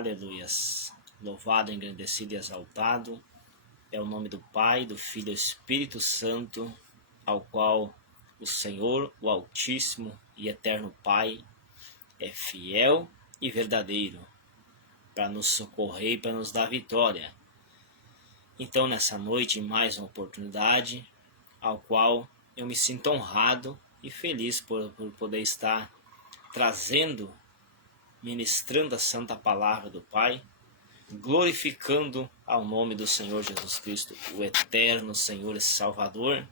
Aleluias. Louvado, engrandecido e exaltado é o nome do Pai, do Filho e do Espírito Santo, ao qual o Senhor, o Altíssimo e Eterno Pai, é fiel e verdadeiro para nos socorrer e para nos dar vitória. Então, nessa noite, mais uma oportunidade, ao qual eu me sinto honrado e feliz por poder estar trazendo, ministrando a santa palavra do Pai, glorificando ao nome do Senhor Jesus Cristo, o eterno Senhor e Salvador,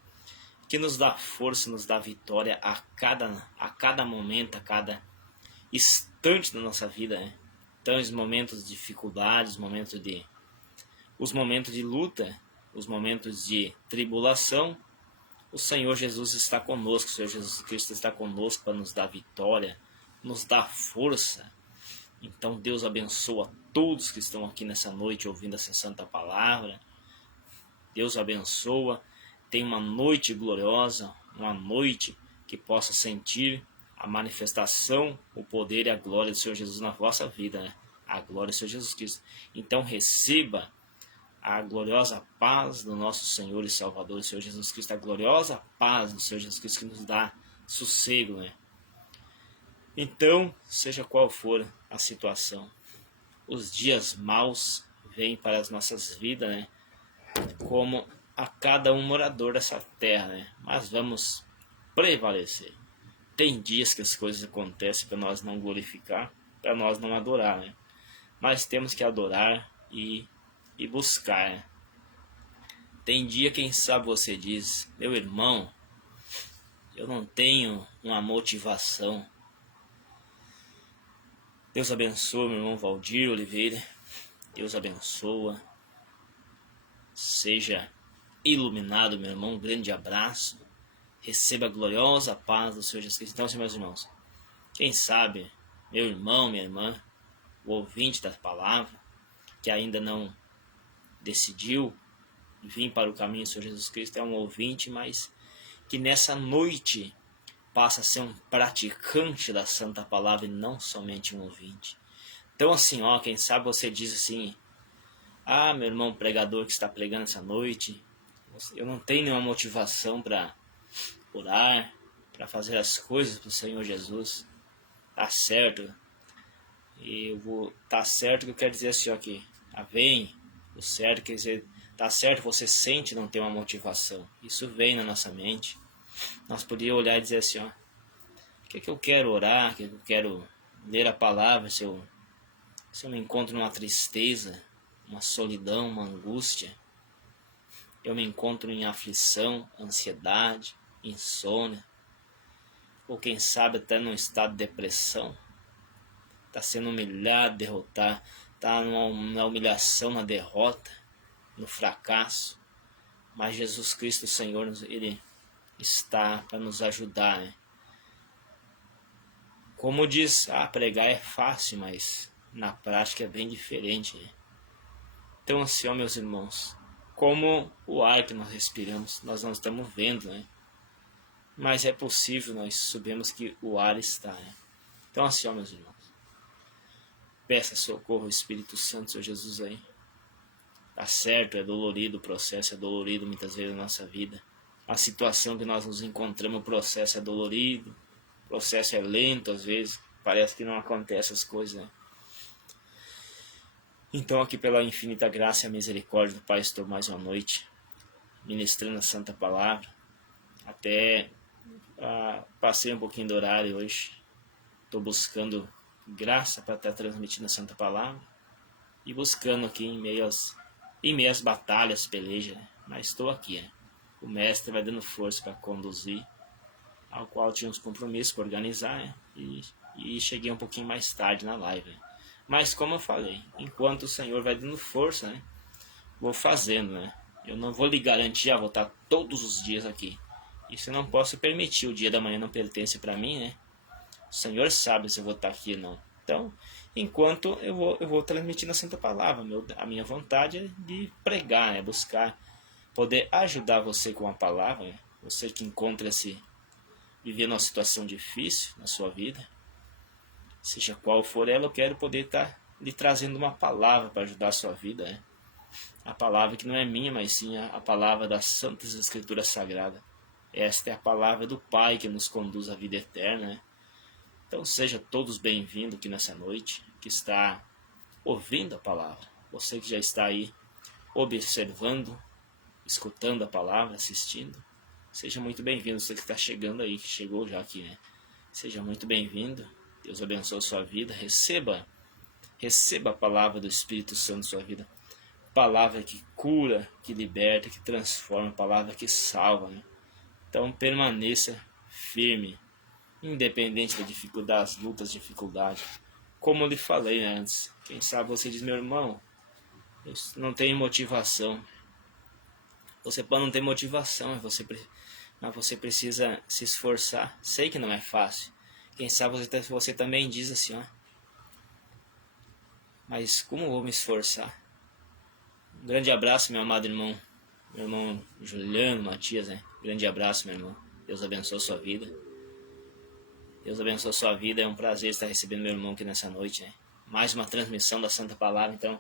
que nos dá força, nos dá vitória a cada momento, a cada instante da nossa vida, né? Então, os momentos de dificuldades, os momentos de luta, os momentos de tribulação, o Senhor Jesus está conosco, o Senhor Jesus Cristo está conosco para nos dar vitória, nos dar força. Então Deus abençoa todos que estão aqui nessa noite ouvindo essa santa palavra. Deus abençoa, tem uma noite gloriosa, uma noite que possa sentir a manifestação, o poder e a glória do Senhor Jesus na vossa vida, né? A glória do Senhor Jesus Cristo. Então receba a gloriosa paz do nosso Senhor e Salvador, o Senhor Jesus Cristo, a gloriosa paz do Senhor Jesus Cristo que nos dá sossego, né? Então, seja qual for a situação, os dias maus vêm para as nossas vidas, né? Como a cada um morador dessa terra, né? Mas vamos prevalecer. Tem dias que as coisas acontecem para nós não glorificar, para nós não adorar, né? Mas temos que adorar e buscar, né? Tem dia, quem sabe você diz, meu irmão, eu não tenho uma motivação. Deus abençoe, meu irmão Valdir Oliveira. Deus abençoa. Seja iluminado, meu irmão. Um grande abraço. Receba a gloriosa paz do Senhor Jesus Cristo. Então, meus irmãos, quem sabe, meu irmão, minha irmã, o ouvinte da palavra, que ainda não decidiu vir para o caminho do Senhor Jesus Cristo, é um ouvinte, mas que nessa noite passa a ser um praticante da santa palavra e não somente um ouvinte. Então assim, ó, quem sabe você diz assim, ah, meu irmão pregador que está pregando essa noite, eu não tenho nenhuma motivação para orar, para fazer as coisas para o Senhor Jesus. Tá certo. Tá certo que eu quero dizer assim, ó, que vem, o certo quer dizer, tá certo, você sente não ter uma motivação. Isso vem na nossa mente. Nós podíamos olhar e dizer assim, ó, o que eu quero orar, o que eu quero ler a palavra, se eu me encontro numa tristeza, uma solidão, uma angústia, eu me encontro em aflição, ansiedade, insônia, ou quem sabe até num estado de depressão, está sendo humilhado, derrotado, está na humilhação, na derrota, no fracasso, mas Jesus Cristo, o Senhor, Ele está para nos ajudar, né? Como diz, pregar é fácil, mas na prática é bem diferente, né? Então assim, ó, meus irmãos, como o ar que nós respiramos, nós não estamos vendo, né? Mas é possível, nós sabemos que o ar está, né? Então assim, ó, meus irmãos, peça socorro ao Espírito Santo, Senhor Jesus aí. Tá certo, é dolorido o processo, é dolorido muitas vezes na nossa vida. A situação que nós nos encontramos, o processo é dolorido, o processo é lento às vezes, parece que não acontece as coisas, né? Então aqui pela infinita graça e a misericórdia do Pai, estou mais uma noite ministrando a santa palavra. Até passei um pouquinho do horário hoje, estou buscando graça para estar transmitindo a santa palavra e buscando aqui em meio às batalhas, pelejas, né? Mas estou aqui, né? O mestre vai dando força para conduzir, ao qual tinha uns compromissos para organizar, né? E cheguei um pouquinho mais tarde na live, né? Mas como eu falei, enquanto o Senhor vai dando força, né, vou fazendo, né? Eu não vou lhe garantir, vou estar todos os dias aqui. Isso eu não posso permitir, o dia da manhã não pertence para mim, né? O Senhor sabe se eu vou estar aqui ou não. Então, enquanto eu vou transmitindo a santa palavra, a minha vontade é de pregar, né? Buscar poder ajudar você com a palavra, né? Você que encontra-se vivendo uma situação difícil na sua vida, seja qual for ela, eu quero poder estar lhe trazendo uma palavra para ajudar a sua vida, né? A palavra que não é minha, mas sim a palavra das Santas Escrituras Sagradas. Esta é a palavra do Pai que nos conduz à vida eterna, né? Então sejam todos bem-vindos aqui nessa noite, que está ouvindo a palavra. Você que já está aí observando, escutando a palavra, assistindo, seja muito bem-vindo. Você que está chegando aí, que chegou já aqui, né? Seja muito bem-vindo. Deus abençoe a sua vida. Receba a palavra do Espírito Santo na sua vida. Palavra que cura, que liberta, que transforma, palavra que salva, né? Então permaneça firme, independente da dificuldade, das lutas, dificuldades. Como eu lhe falei antes, quem sabe você diz, meu irmão, eu não tenho motivação. Você pode não ter motivação, mas você precisa se esforçar. Sei que não é fácil. Quem sabe você também diz assim, ó, mas como eu vou me esforçar? Um grande abraço, meu amado irmão. Meu irmão Juliano Matias, né? Grande abraço, meu irmão. Deus abençoe a sua vida. Deus abençoe a sua vida. É um prazer estar recebendo meu irmão aqui nessa noite, né? Mais uma transmissão da Santa Palavra, então,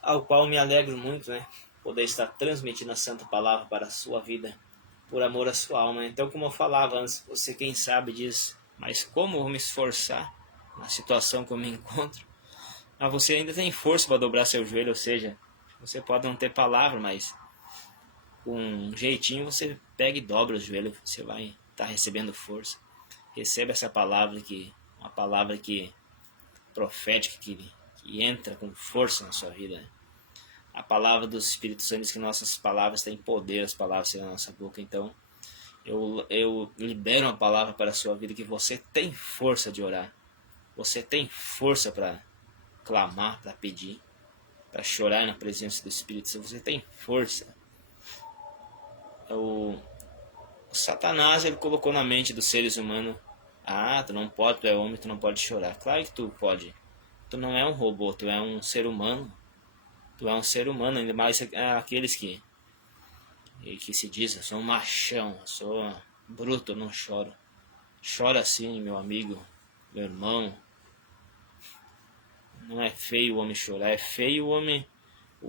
ao qual me alegro muito, né? Poder estar transmitindo a Santa Palavra para a sua vida, por amor à sua alma. Então, como eu falava antes, você quem sabe diz, mas como eu vou me esforçar na situação que eu me encontro? Mas você ainda tem força para dobrar seu joelho, ou seja, você pode não ter palavra, mas com um jeitinho você pega e dobra o joelho, você vai estar recebendo força. Receba essa palavra uma palavra que profética, que entra com força na sua vida, né? A palavra do Espírito Santo diz que nossas palavras têm poder, as palavras saem da nossa boca. Então eu libero uma palavra para a sua vida, que você tem força de orar, você tem força para clamar, para pedir, para chorar na presença do Espírito Santo. Você tem força. O Satanás, ele colocou na mente dos seres humanos, tu não pode, tu é homem, tu não pode chorar. Claro que tu pode. Tu não é um robô, tu é um ser humano. Tu é um ser humano, ainda mais aqueles que se dizem, eu sou um machão, eu sou bruto, eu não choro. Chora sim, meu amigo, meu irmão. Não é feio o homem chorar, é feio o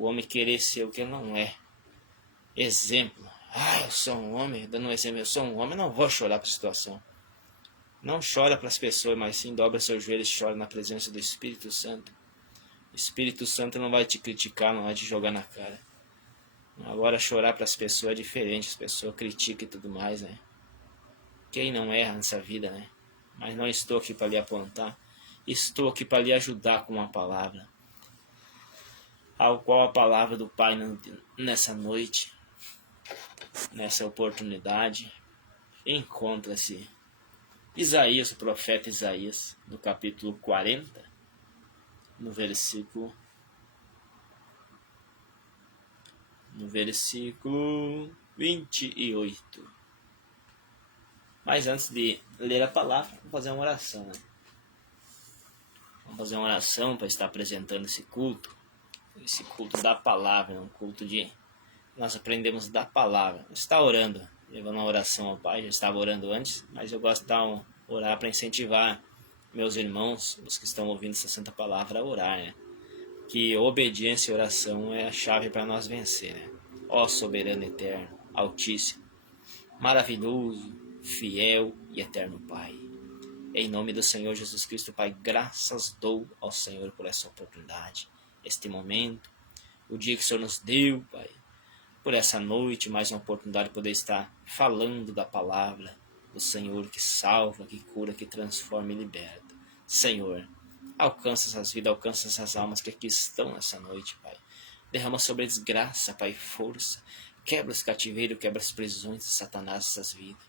homem querer ser o que ele não é. Exemplo. Eu sou um homem, dando um exemplo, eu sou um homem, não vou chorar para a situação. Não chora para as pessoas, mas sim dobra seus joelhos e chora na presença do Espírito Santo. O Espírito Santo não vai te criticar, não vai te jogar na cara. Agora chorar para as pessoas é diferente, as pessoas criticam e tudo mais, né? Quem não erra nessa vida, né? Mas não estou aqui para lhe apontar, estou aqui para lhe ajudar com uma palavra, ao qual a palavra do Pai nessa noite, nessa oportunidade, encontra-se Isaías, o profeta Isaías, no capítulo 40, no versículo 28. Mas antes de ler a palavra, vamos fazer uma oração, né? Vamos fazer uma oração para estar apresentando esse culto da palavra, um culto de nós aprendemos da palavra. Está orando, levando uma oração ao Pai, já estava orando antes, mas eu gosto de orar para incentivar meus irmãos, os que estão ouvindo essa santa palavra, a orar, né? Que obediência e oração é a chave para nós vencer, né? Ó soberano eterno, altíssimo, maravilhoso, fiel e eterno Pai. Em nome do Senhor Jesus Cristo, Pai, graças dou ao Senhor por essa oportunidade, este momento, o dia que o Senhor nos deu, Pai, por essa noite, mais uma oportunidade de poder estar falando da palavra do Senhor que salva, que cura, que transforma e liberta. Senhor, alcança essas vidas, alcança essas almas que aqui estão nessa noite, Pai. Derrama sobre eles graça, Pai, força. Quebra os cativeiros, quebra as prisões de Satanás nessas vidas.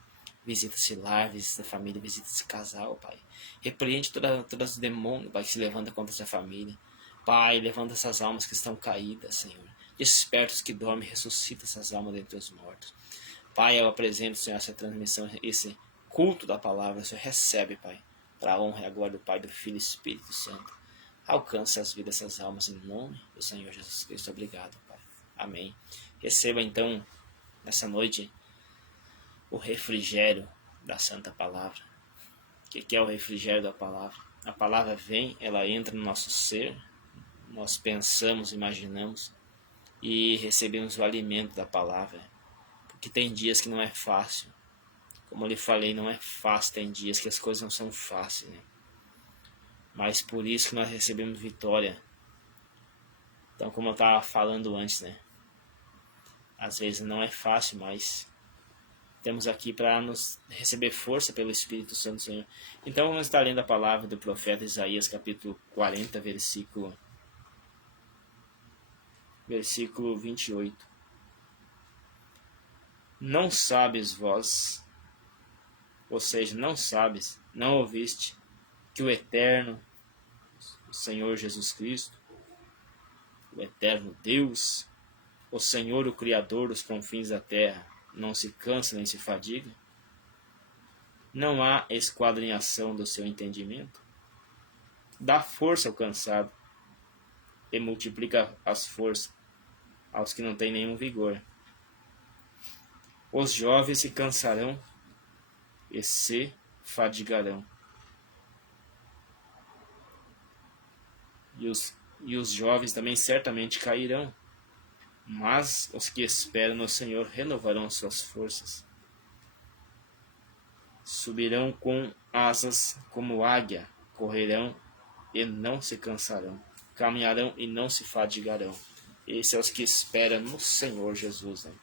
Visita esse lar, visita a família, visita esse casal, Pai. Repreende todos os demônios, Pai, que se levanta contra essa família. Pai, levanta essas almas que estão caídas, Senhor. Desperta os que dormem, ressuscita essas almas dentre os mortos. Pai, eu apresento, Senhor, essa transmissão, esse culto da palavra. O Senhor recebe, Pai, para a honra e a glória do Pai, do Filho e do Espírito Santo. Alcança as vidas dessas almas em nome do Senhor Jesus Cristo. Obrigado, Pai. Amém. Receba, então, nessa noite, o refrigério da Santa Palavra. O que é o refrigério da Palavra? A palavra vem, ela entra no nosso ser, nós pensamos, imaginamos e recebemos o alimento da palavra. Porque tem dias que não é fácil. Como eu lhe falei, não é fácil, tem dias que as coisas não são fáceis, né? Mas por isso que nós recebemos vitória. Então, como eu estava falando antes, né? Às vezes não é fácil, mas temos aqui para nos receber força pelo Espírito Santo do Senhor. Então vamos estar lendo a palavra do profeta Isaías, capítulo 40, versículo 28. Não sabes vós, ou seja, não sabes, não ouviste, que o Eterno, o Senhor Jesus Cristo, o Eterno Deus, o Senhor, o Criador dos confins da terra, não se cansa nem se fadiga? Não há esquadrinhação do seu entendimento? Dá força ao cansado e multiplica as forças aos que não têm nenhum vigor. Os jovens se cansarão e se fadigarão. E os jovens também certamente cairão. Mas os que esperam no Senhor renovarão suas forças. Subirão com asas como águia, correrão e não se cansarão, caminharão e não se fadigarão. Esses são os que esperam no Senhor Jesus, né?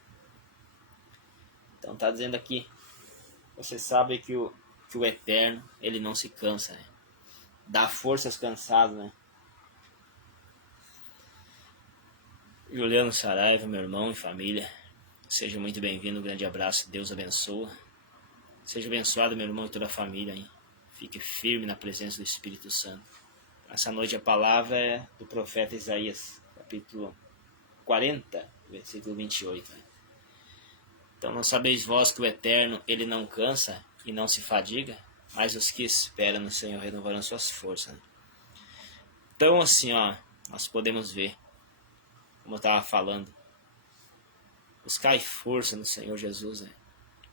Então está dizendo aqui, você sabe que o Eterno, ele não se cansa, né? Dá força aos cansados, né? Juliano Saraiva, meu irmão e família, seja muito bem-vindo, um grande abraço, Deus abençoa. Seja abençoado, meu irmão e toda a família, hein? Fique firme na presença do Espírito Santo. Essa noite a palavra é do profeta Isaías, capítulo 40, versículo 28. Né? Então não sabeis vós que o Eterno, ele não cansa e não se fadiga, mas os que esperam no Senhor renovarão suas forças. Né? Então assim, ó, nós podemos ver, como eu estava falando, buscar força no Senhor Jesus. Né?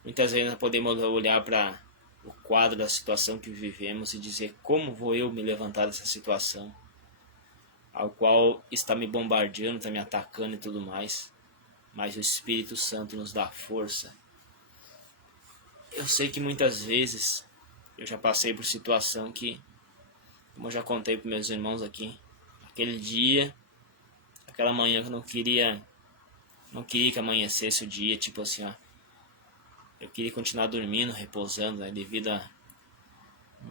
Muitas vezes nós podemos olhar para o quadro da situação que vivemos e dizer: como vou eu me levantar dessa situação, ao qual está me bombardeando, está me atacando e tudo mais. Mas o Espírito Santo nos dá força. Eu sei que muitas vezes eu já passei por situação que, como eu já contei para meus irmãos aqui, aquele dia, aquela manhã que eu não queria que amanhecesse o dia, tipo assim, ó, eu queria continuar dormindo, repousando, né, devido a...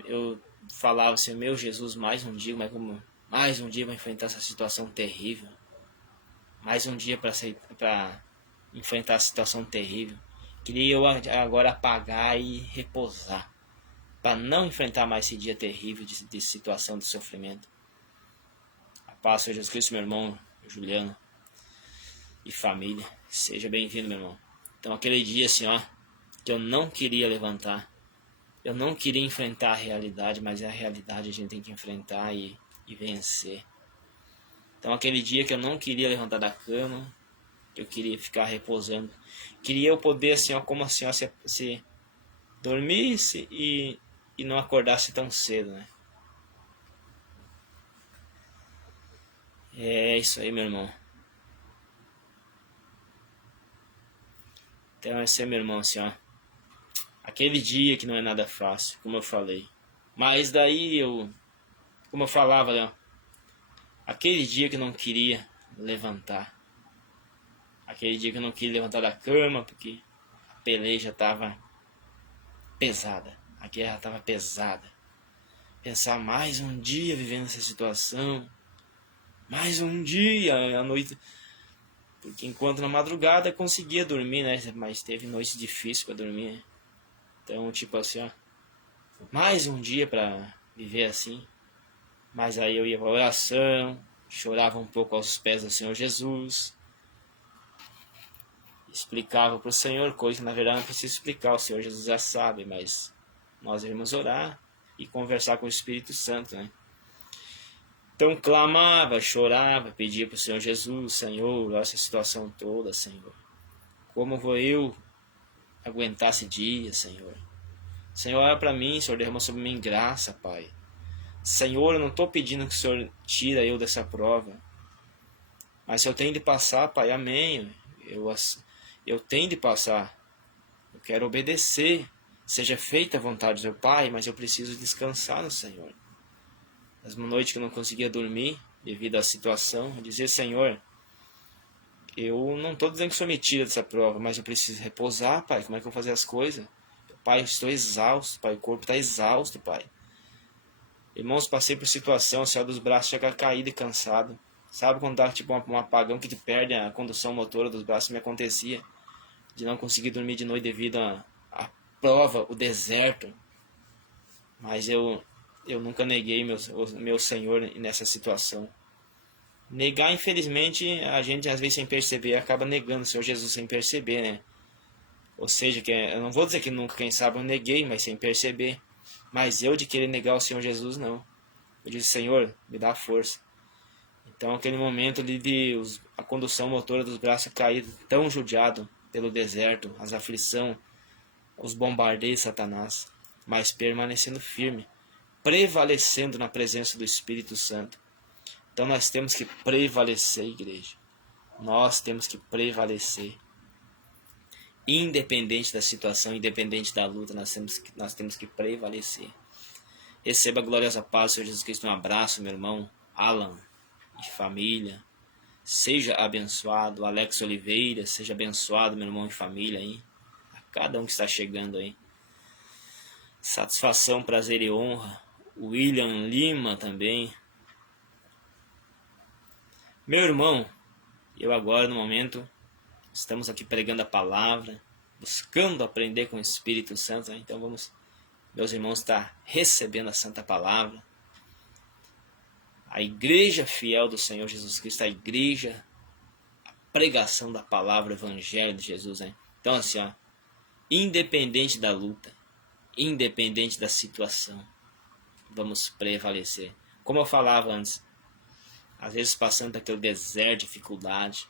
Eu falava assim: meu Jesus, mais um dia, mas como mais um dia para enfrentar essa situação terrível, mais um dia para enfrentar a situação terrível. Queria eu agora apagar e repousar, para não enfrentar mais esse dia terrível de situação de sofrimento. A paz seja Jesus Cristo, meu irmão Juliano e família, seja bem-vindo, meu irmão. Então aquele dia assim, ó, que eu não queria levantar, eu não queria enfrentar a realidade, mas a realidade a gente tem que enfrentar e vencer. Então aquele dia que eu não queria levantar da cama, eu queria ficar repousando, queria eu poder assim, ó, como assim, ó, se dormisse e não acordasse tão cedo, né? É isso aí, meu irmão. Então esse é meu irmão, assim, ó, aquele dia que não é nada fácil, como eu falei. Mas daí como eu falava, né? Aquele dia que eu não queria levantar. Aquele dia que eu não queria levantar da cama, porque a peleja estava pesada. A guerra estava pesada. Pensar mais um dia vivendo essa situação. Mais um dia à noite. Porque enquanto na madrugada eu conseguia dormir, né? Mas teve noites difíceis para dormir. Então, tipo assim, ó, mais um dia para viver assim. Mas aí eu ia para oração, chorava um pouco aos pés do Senhor Jesus, explicava para o Senhor, coisa que na verdade não precisa explicar, o Senhor Jesus já sabe, mas nós iremos orar e conversar com o Espírito Santo, né? Então clamava, chorava, pedia para o Senhor Jesus: Senhor, olha essa situação toda, Senhor. Como vou eu aguentar esse dia, Senhor? Senhor, olha para mim, Senhor, derrama sobre mim graça, Pai. Senhor, eu não estou pedindo que o Senhor tira eu dessa prova. Mas se eu tenho de passar, Pai, amém. Eu tenho de passar. Eu quero obedecer. Seja feita a vontade do Pai, mas eu preciso descansar no Senhor. As noites que eu não conseguia dormir, devido à situação, eu dizia, Senhor, eu não estou dizendo que o Senhor me tira dessa prova, mas eu preciso repousar, Pai. Como é que eu vou fazer as coisas? Pai, eu estou exausto, Pai. O corpo está exausto, Pai. Irmãos, passei por situação, o céu dos braços chega caído e cansado. Sabe quando dá tipo um apagão que te perde a condução motora dos braços? Me acontecia de não conseguir dormir de noite devido à prova, o deserto. Mas eu nunca neguei meu Senhor nessa situação. Negar, infelizmente, a gente às vezes sem perceber acaba negando o Senhor Jesus sem perceber, né? Ou seja, eu não vou dizer que nunca, quem sabe eu neguei, mas sem perceber. Mas eu de querer negar o Senhor Jesus, não. Eu disse, Senhor, me dá força. Então aquele momento ali a condução motora dos braços caídos, tão judiado pelo deserto, as aflições, os bombardeios de Satanás, mas permanecendo firme, prevalecendo na presença do Espírito Santo. Então nós temos que prevalecer, igreja. Nós temos que prevalecer. Independente da situação, independente da luta, nós temos que prevalecer. Receba a gloriosa paz, Senhor Jesus Cristo. Um abraço, meu irmão Alan e família. Seja abençoado. Alex Oliveira, seja abençoado, meu irmão e família aí. A cada um que está chegando aí. Satisfação, prazer e honra. William Lima também. Meu irmão, eu agora no momento estamos aqui pregando a palavra, buscando aprender com o Espírito Santo, né? Então vamos, meus irmãos, estar recebendo a Santa Palavra. A igreja fiel do Senhor Jesus Cristo, a igreja, a pregação da palavra, o evangelho de Jesus, né? Então assim, ó, independente da luta, independente da situação, vamos prevalecer. Como eu falava antes, às vezes passando por aquele deserto, dificuldade,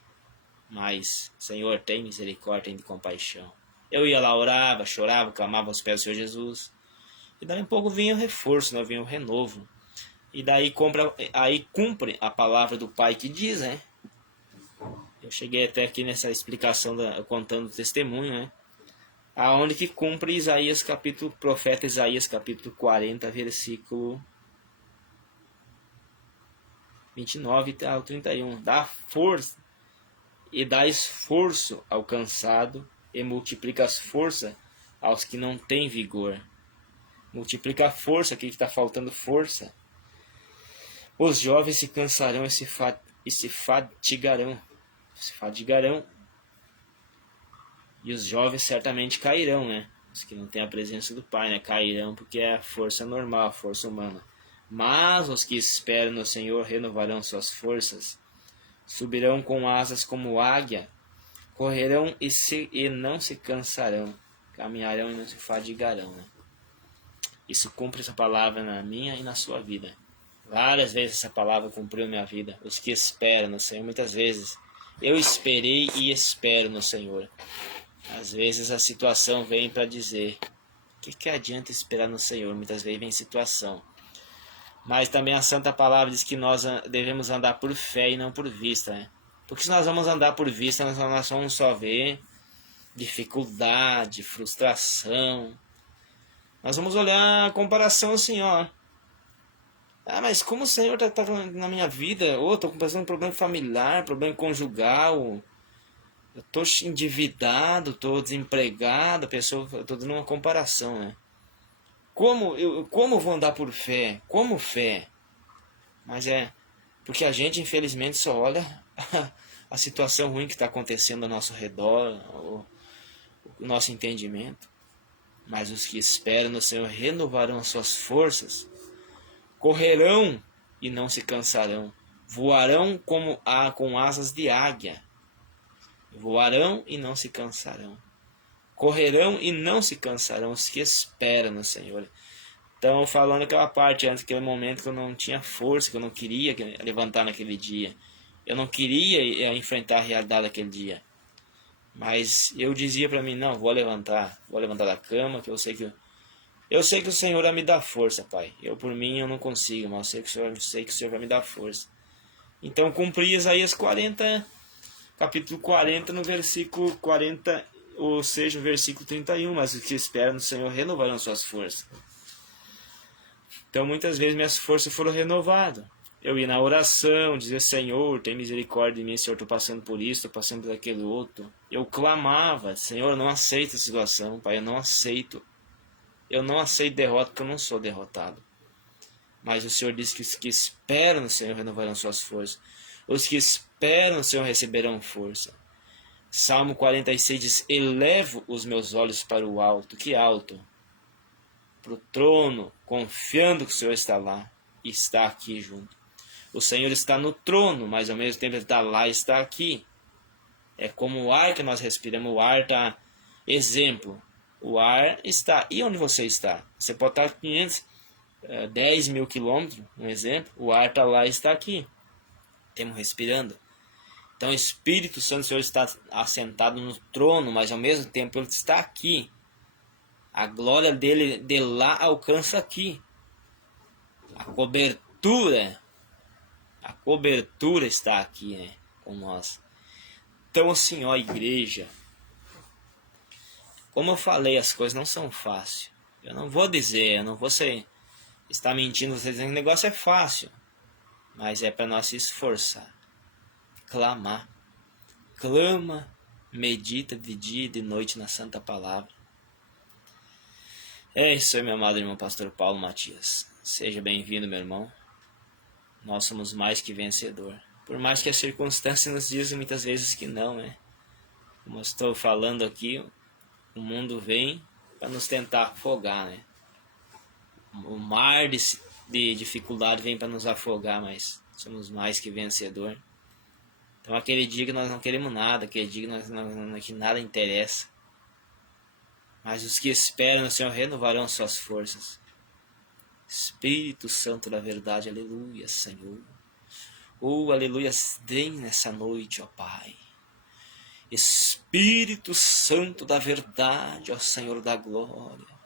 mas, Senhor, tem misericórdia, tem compaixão. Eu ia lá, orava, chorava, clamava aos pés do Senhor Jesus. E daí um pouco vinha o reforço, né? Vinha o renovo. E daí cumpre a palavra do Pai que diz, né? Eu cheguei até aqui nessa explicação, contando o testemunho, né? Aonde que cumpre Isaías profeta Isaías capítulo 40, versículo 29 ao 31. Dá força e dá esforço ao cansado, e multiplica as forças aos que não têm vigor. Multiplica a força, aqui que está faltando força. Os jovens se cansarão e se fadigarão. E os jovens certamente cairão, né? Os que não têm a presença do Pai, né? Cairão porque é a força normal, a força humana. Mas os que esperam no Senhor renovarão suas forças. Subirão com asas como águia, correrão e não se cansarão, caminharão e não se fadigarão. Né? Isso cumpre essa palavra na minha e na sua vida. Várias vezes essa palavra cumpriu na minha vida. Os que esperam no Senhor, muitas vezes eu esperei e espero no Senhor. Às vezes a situação vem para dizer, o que adianta esperar no Senhor? Muitas vezes vem situação. Mas também a Santa Palavra diz que nós devemos andar por fé e não por vista. Né? Porque se nós vamos andar por vista, nós vamos só ver dificuldade, frustração. Nós vamos olhar a comparação assim, ó. Ah, mas como o Senhor está na minha vida? Ou estou passando um problema familiar, problema conjugal. Eu estou endividado, estou desempregado. Estou dando uma comparação, né? Como vou andar por fé? Como fé? Mas porque a gente infelizmente só olha a situação ruim que está acontecendo ao nosso redor, o nosso entendimento. Mas os que esperam no Senhor renovarão as suas forças, correrão e não se cansarão, voarão com asas de águia, voarão e não se cansarão. Correrão e não se cansarão os que esperam no Senhor. Então, falando aquela parte antes, aquele momento que eu não tinha força, que eu não queria levantar naquele dia. Eu não queria enfrentar a realidade daquele dia. Mas eu dizia para mim, não, vou levantar da cama, que eu sei que Eu sei que o Senhor vai me dar força, Pai. Por mim, eu não consigo, mas eu sei que o Senhor vai me dar força. Então, cumpri Isaías 40, capítulo 40, no versículo 40, ou seja, o versículo 31. Mas os que esperam no Senhor renovarão suas forças. Então, muitas vezes, minhas forças foram renovadas. Eu ia na oração, dizia: Senhor, tem misericórdia de mim, Senhor, estou passando por isso, estou passando por aquele outro. Eu clamava: Senhor, eu não aceito a situação, Pai, eu não aceito. Eu não aceito derrota, porque eu não sou derrotado. Mas o Senhor diz que os que esperam no Senhor renovarão suas forças. Os que esperam no Senhor receberão força. Salmo 46 diz: elevo os meus olhos para o alto. Que alto? Para o trono, confiando que o Senhor está lá e está aqui junto. O Senhor está no trono, mas ao mesmo tempo Ele está lá e está aqui. É como o ar que nós respiramos. O ar está... Exemplo, o ar está... E onde você está? Você pode estar a 10 mil quilômetros, um exemplo. O ar está lá e está aqui. Estamos respirando. Então o Espírito Santo do Senhor está assentado no trono, mas ao mesmo tempo Ele está aqui. A glória dele de lá alcança aqui. A cobertura está aqui, né, com nós. Então assim, ó igreja, como eu falei, as coisas não são fáceis. Eu não vou estar mentindo, você dizendo que o negócio é fácil. Mas é para nós se esforçar. Clamar. Clama, medita de dia e de noite na Santa Palavra. É isso aí, meu amado irmão pastor Paulo Matias. Seja bem-vindo, meu irmão. Nós somos mais que vencedor. Por mais que as circunstâncias nos dizem muitas vezes que não, né? Como eu estou falando aqui, o mundo vem para nos tentar afogar, né? O mar de dificuldade vem para nos afogar, mas somos mais que vencedor. Então aquele dia que nós não queremos nada, aquele dia que nada interessa. Mas os que esperam no Senhor renovarão suas forças. Espírito Santo da verdade, aleluia, Senhor. Oh, aleluia, vem nessa noite, ó Pai. Espírito Santo da verdade, ó Senhor da glória.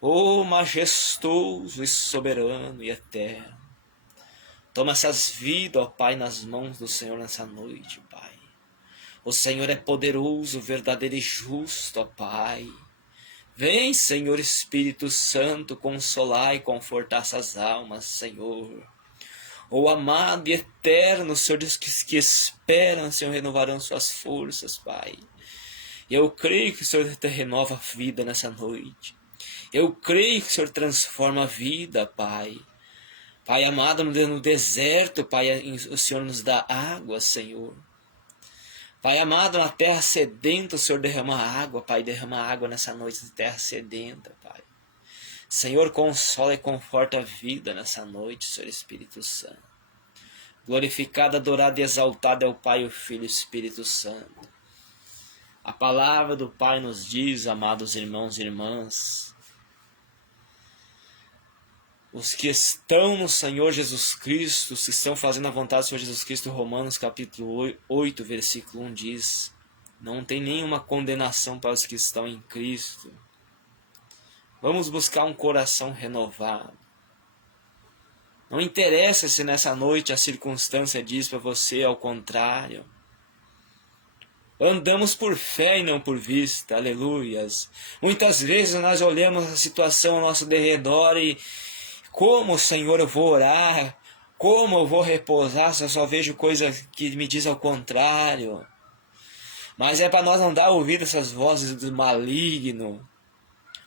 Oh, majestoso e soberano e eterno. Toma essas vidas, ó Pai, nas mãos do Senhor nessa noite, Pai. O Senhor é poderoso, verdadeiro e justo, ó Pai. Vem, Senhor Espírito Santo, consolar e confortar essas almas, Senhor. O amado e eterno, Senhor, diz que esperam, Senhor, renovarão suas forças, Pai. Eu creio que o Senhor te renova a vida nessa noite. Eu creio que o Senhor transforma a vida, Pai. Pai amado, no deserto, Pai, o Senhor nos dá água, Senhor. Pai amado, na terra sedenta, o Senhor derrama água, Pai, derrama água nessa noite de terra sedenta, Pai. Senhor, consola e conforta a vida nessa noite, Senhor Espírito Santo. Glorificado, adorado e exaltado é o Pai, o Filho e o Espírito Santo. A palavra do Pai nos diz, amados irmãos e irmãs, os que estão no Senhor Jesus Cristo, os que estão fazendo a vontade do Senhor Jesus Cristo, Romanos capítulo 8, versículo 1 diz: não tem nenhuma condenação para os que estão em Cristo. Vamos buscar um coração renovado. Não interessa se nessa noite a circunstância diz para você ao contrário. Andamos por fé e não por vista, aleluias. Muitas vezes nós olhamos a situação ao nosso derredor e como, Senhor, eu vou orar? Como eu vou repousar se eu só vejo coisa que me diz ao contrário? Mas é para nós não dar ouvido a essas vozes do maligno.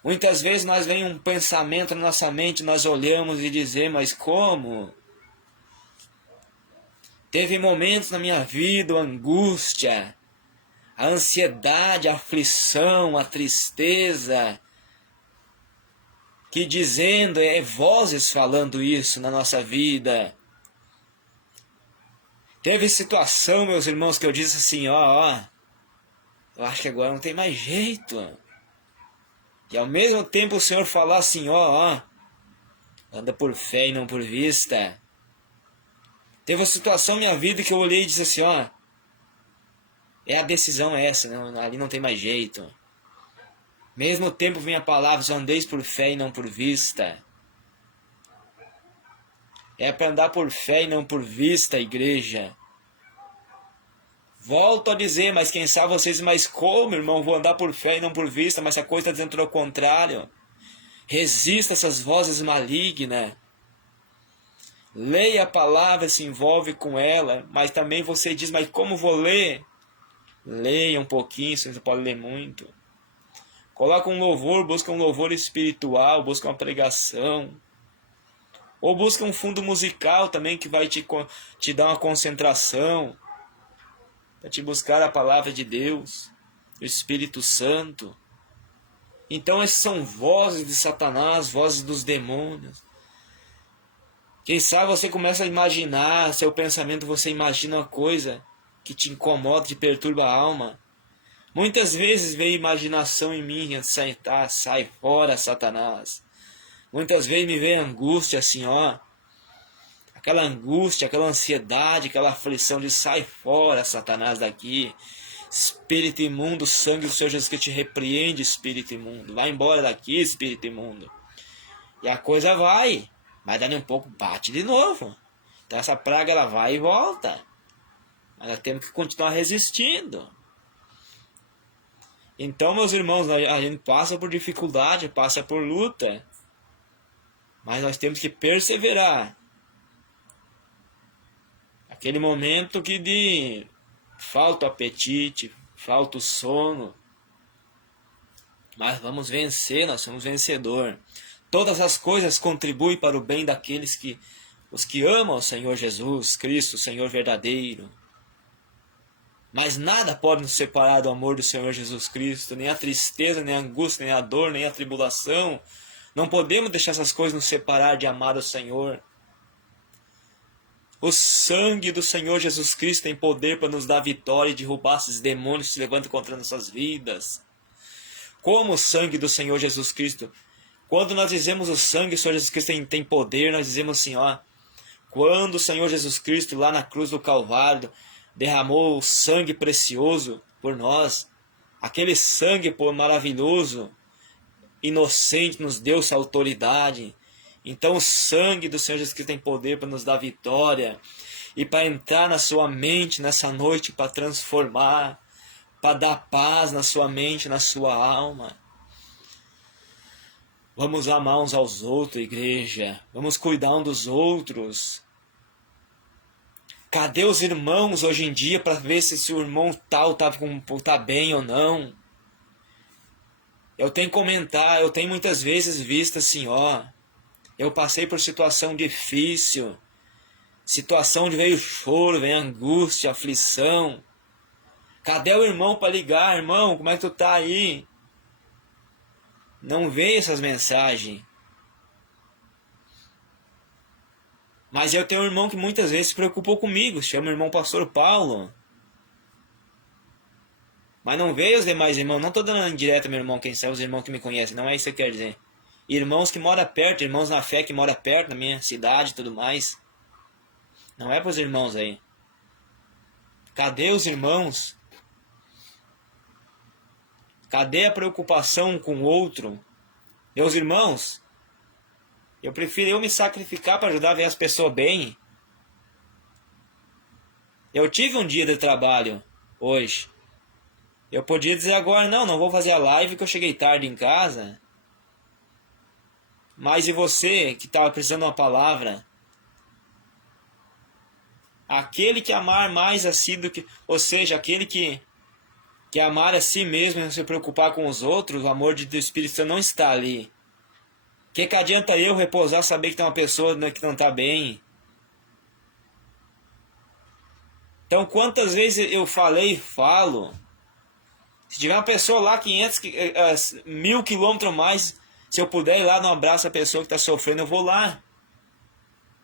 Muitas vezes nós vem um pensamento na nossa mente, nós olhamos e dizemos, mas como? Teve momentos na minha vida, a angústia, a ansiedade, a aflição, a tristeza, que dizendo, vozes falando isso na nossa vida. Teve situação, meus irmãos, que eu disse assim, eu acho que agora não tem mais jeito. E ao mesmo tempo o Senhor falou assim, anda por fé e não por vista. Teve uma situação na minha vida que eu olhei e disse assim, a decisão é essa, ali não tem mais jeito. Mesmo tempo vem a palavra, só andeis por fé e não por vista. É para andar por fé e não por vista, igreja. Volto a dizer, mas quem sabe vocês, mas como, irmão, vou andar por fé e não por vista, mas a coisa está dizendo tudo ao contrário. Resista a essas vozes malignas. Leia a palavra, se envolve com ela, mas também você diz, mas como vou ler? Leia um pouquinho, você não pode ler muito. Coloca um louvor, busca um louvor espiritual, busca uma pregação. Ou busca um fundo musical também que vai te dar uma concentração. Para te buscar a palavra de Deus, o Espírito Santo. Então essas são vozes de Satanás, vozes dos demônios. Quem sabe você começa a imaginar, seu pensamento, você imagina uma coisa que te incomoda, te perturba a alma. Muitas vezes veio imaginação em mim, sai fora, Satanás. Muitas vezes me veio angústia assim, ó. Aquela angústia, aquela ansiedade, aquela aflição de sai fora, Satanás, daqui. Espírito imundo, sangue do Senhor Jesus que te repreende, espírito imundo. Vai embora daqui, espírito imundo. E a coisa vai. Mas dali um pouco bate de novo. Então essa praga ela vai e volta. Mas nós temos que continuar resistindo. Então, meus irmãos, a gente passa por dificuldade, passa por luta. Mas nós temos que perseverar. Aquele momento que falta o apetite, falta o sono. Mas vamos vencer, nós somos vencedor. Todas as coisas contribuem para o bem daqueles os que amam o Senhor Jesus Cristo, o Senhor verdadeiro. Mas nada pode nos separar do amor do Senhor Jesus Cristo, nem a tristeza, nem a angústia, nem a dor, nem a tribulação. Não podemos deixar essas coisas nos separar de amar o Senhor. O sangue do Senhor Jesus Cristo tem poder para nos dar vitória e derrubar esses demônios que se levantam contra nossas vidas. Como o sangue do Senhor Jesus Cristo. Quando nós dizemos o sangue do Senhor Jesus Cristo tem poder, nós dizemos assim, ó. Quando o Senhor Jesus Cristo lá na cruz do Calvário derramou o sangue precioso por nós, aquele sangue maravilhoso, inocente, nos deu essa autoridade. Então o sangue do Senhor Jesus Cristo tem poder para nos dar vitória e para entrar na sua mente nessa noite, para transformar, para dar paz na sua mente, na sua alma. Vamos amar uns aos outros, igreja. Vamos cuidar uns dos outros. Cadê os irmãos hoje em dia para ver se o irmão tal tá bem ou não? Eu tenho muitas vezes visto assim, ó. Eu passei por situação difícil. Situação onde veio choro, veio angústia, aflição. Cadê o irmão para ligar? Irmão, como é que tu tá aí? Não veio essas mensagens. Mas eu tenho um irmão que muitas vezes se preocupou comigo. Chama o irmão pastor Paulo. Mas não veio os demais irmãos. Não estou dando indireta, meu irmão, quem sabe os irmãos que me conhecem. Não é isso que eu quero dizer. Irmãos que moram perto, irmãos na fé que moram perto, na minha cidade e tudo mais. Não é para os irmãos aí. Cadê os irmãos? Cadê a preocupação com o outro? Meus irmãos, eu prefiro me sacrificar para ajudar a ver as pessoas bem. Eu tive um dia de trabalho hoje. Eu podia dizer agora, não vou fazer a live que eu cheguei tarde em casa. Mas e você que estava precisando de uma palavra? Aquele que amar mais a si do que... Ou seja, aquele que amar a si mesmo e não se preocupar com os outros, o amor do Espírito Santo não está ali. Que adianta eu repousar, saber que tem uma pessoa que não está bem? Então, quantas vezes eu falei e falo... Se tiver uma pessoa lá 1.000 quilômetros mais, se eu puder ir lá dar um abraço à pessoa que está sofrendo, eu vou lá.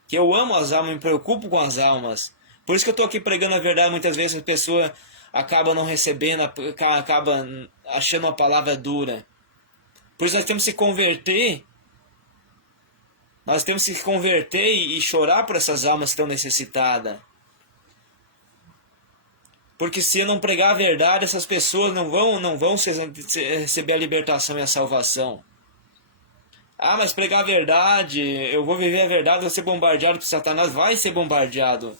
Que eu amo as almas, me preocupo com as almas. Por isso que eu estou aqui pregando a verdade. Muitas vezes a pessoa acaba não recebendo, acaba achando uma palavra dura. Por isso nós temos que se converter. Nós temos que se converter e chorar por essas almas que estão necessitadas. Porque se eu não pregar a verdade, essas pessoas não vão receber a libertação e a salvação. Ah, mas pregar a verdade, eu vou viver a verdade, vou ser bombardeado por Satanás, vai ser bombardeado.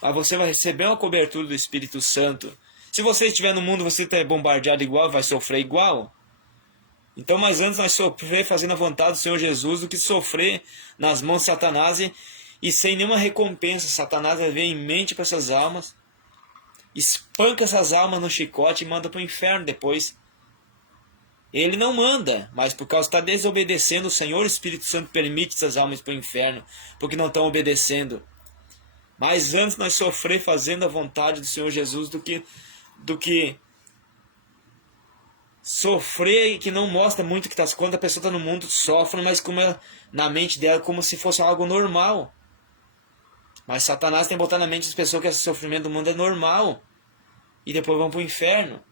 Mas você vai receber uma cobertura do Espírito Santo. Se você estiver no mundo, você está bombardeado igual, vai sofrer igual. Então, mais antes nós sofrer fazendo a vontade do Senhor Jesus do que sofrer nas mãos de Satanás e sem nenhuma recompensa. Satanás vai vir em mente para essas almas, espanca essas almas no chicote e manda para o inferno depois. Ele não manda, mas por causa que está desobedecendo, o Senhor, o Espírito Santo permite essas almas para o inferno, porque não estão obedecendo. Mas antes nós sofrer fazendo a vontade do Senhor Jesus do que sofrer que não mostra muito que quando a pessoa está no mundo sofre, mas como na mente dela como se fosse algo normal. Mas Satanás tem botado na mente das pessoas que esse sofrimento do mundo é normal e depois vão para o inferno.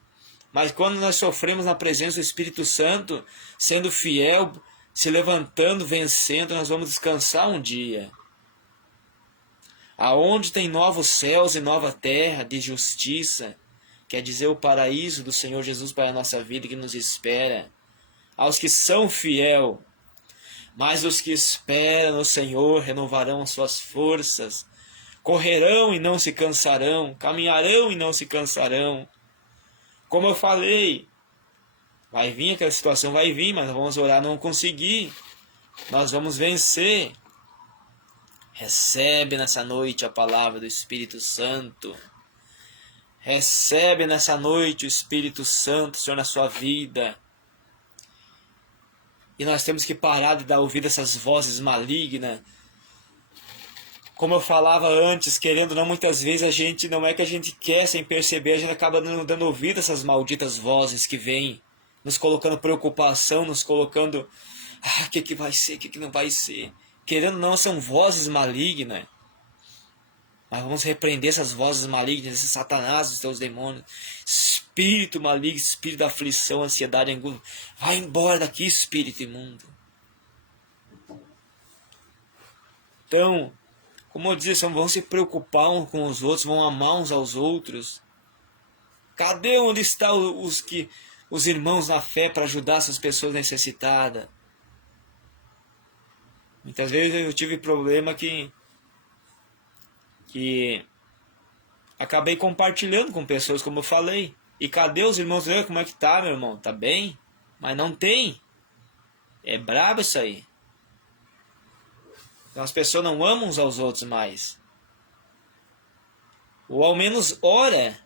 Mas quando nós sofremos na presença do Espírito Santo, sendo fiel, se levantando, vencendo, nós vamos descansar um dia. Aonde tem novos céus e nova terra de justiça, quer dizer o paraíso do Senhor Jesus para a nossa vida que nos espera. Aos que são fiel, mas os que esperam no Senhor renovarão as suas forças, correrão e não se cansarão, caminharão e não se cansarão. Como eu falei, vai vir aquela situação, vai vir, mas nós vamos orar, não conseguir. Nós vamos vencer. Recebe nessa noite a palavra do Espírito Santo. Recebe nessa noite o Espírito Santo, Senhor, na sua vida. E nós temos que parar de dar ouvido a essas vozes malignas. Como eu falava antes, querendo não, muitas vezes a gente, não é que a gente quer sem perceber, a gente acaba não dando ouvido a essas malditas vozes que vêm, nos colocando preocupação, nos colocando, o que vai ser, o que não vai ser. Querendo não, são vozes malignas. Mas vamos repreender essas vozes malignas, esses Satanás, os teus demônios. Espírito maligno, espírito da aflição, ansiedade, angústia. Vai embora daqui, espírito imundo. Então, como eu disse, vão se preocupar uns com os outros, vão amar uns aos outros. Cadê onde estão os irmãos na fé para ajudar essas pessoas necessitadas? Muitas vezes eu tive problema que acabei compartilhando com pessoas, como eu falei. E cadê os irmãos? Como é que tá, meu irmão? Tá bem? Mas não tem. É brabo isso aí. Então as pessoas não amam uns aos outros mais. Ou ao menos ora.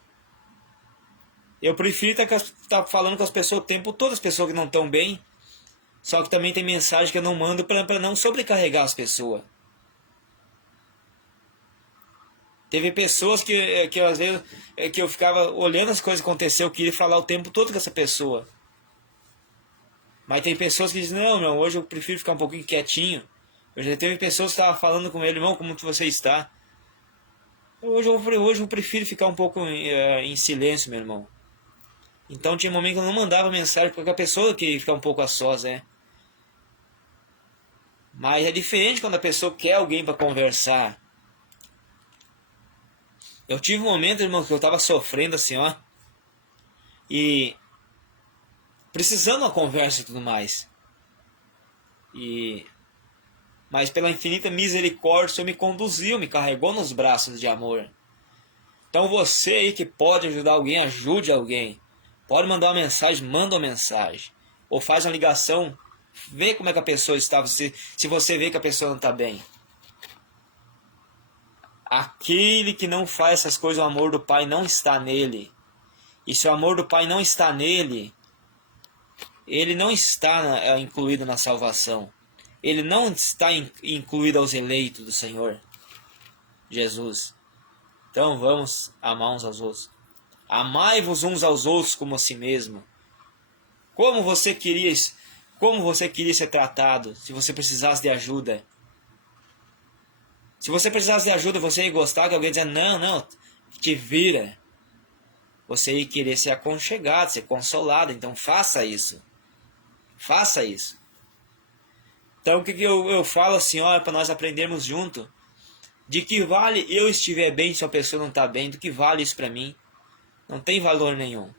Eu prefiro estar falando com as pessoas o tempo todo, as pessoas que não estão bem. Só que também tem mensagem que eu não mando para não sobrecarregar as pessoas. Teve pessoas que às vezes que eu ficava olhando as coisas que aconteceram, eu queria falar o tempo todo com essa pessoa. Mas tem pessoas que dizem, não, meu, hoje eu prefiro ficar um pouquinho quietinho. Eu já teve pessoas que estavam falando com ele, irmão, como você está? Hoje eu prefiro ficar um pouco em silêncio, meu irmão. Então tinha momento que eu não mandava mensagem, porque a pessoa queria ficar um pouco a sós, né? Mas é diferente quando a pessoa quer alguém para conversar. Eu tive um momento, irmão, que eu estava sofrendo assim, ó. E precisando de uma conversa e tudo mais. Mas pela infinita misericórdia, o Senhor me conduziu, me carregou nos braços de amor. Então você aí que pode ajudar alguém, ajude alguém. Pode mandar uma mensagem, manda uma mensagem. Ou faz uma ligação, vê como é que a pessoa está, se você vê que a pessoa não está bem. Aquele que não faz essas coisas, o amor do Pai não está nele. E se o amor do Pai não está nele, ele não está incluído na salvação. Ele não está incluído aos eleitos do Senhor Jesus. Então vamos amar uns aos outros. Amai-vos uns aos outros como a si mesmo. Como você queria ser tratado se você precisasse de ajuda? Se você precisasse de ajuda, você ia gostar que alguém dizia, não, te vira. Você ia querer ser aconchegado, ser consolado. Então faça isso. Faça isso. Então o que eu falo assim, ó, para nós aprendermos junto. De que vale eu estiver bem se a pessoa não está bem? Do que vale isso para mim? Não tem valor nenhum.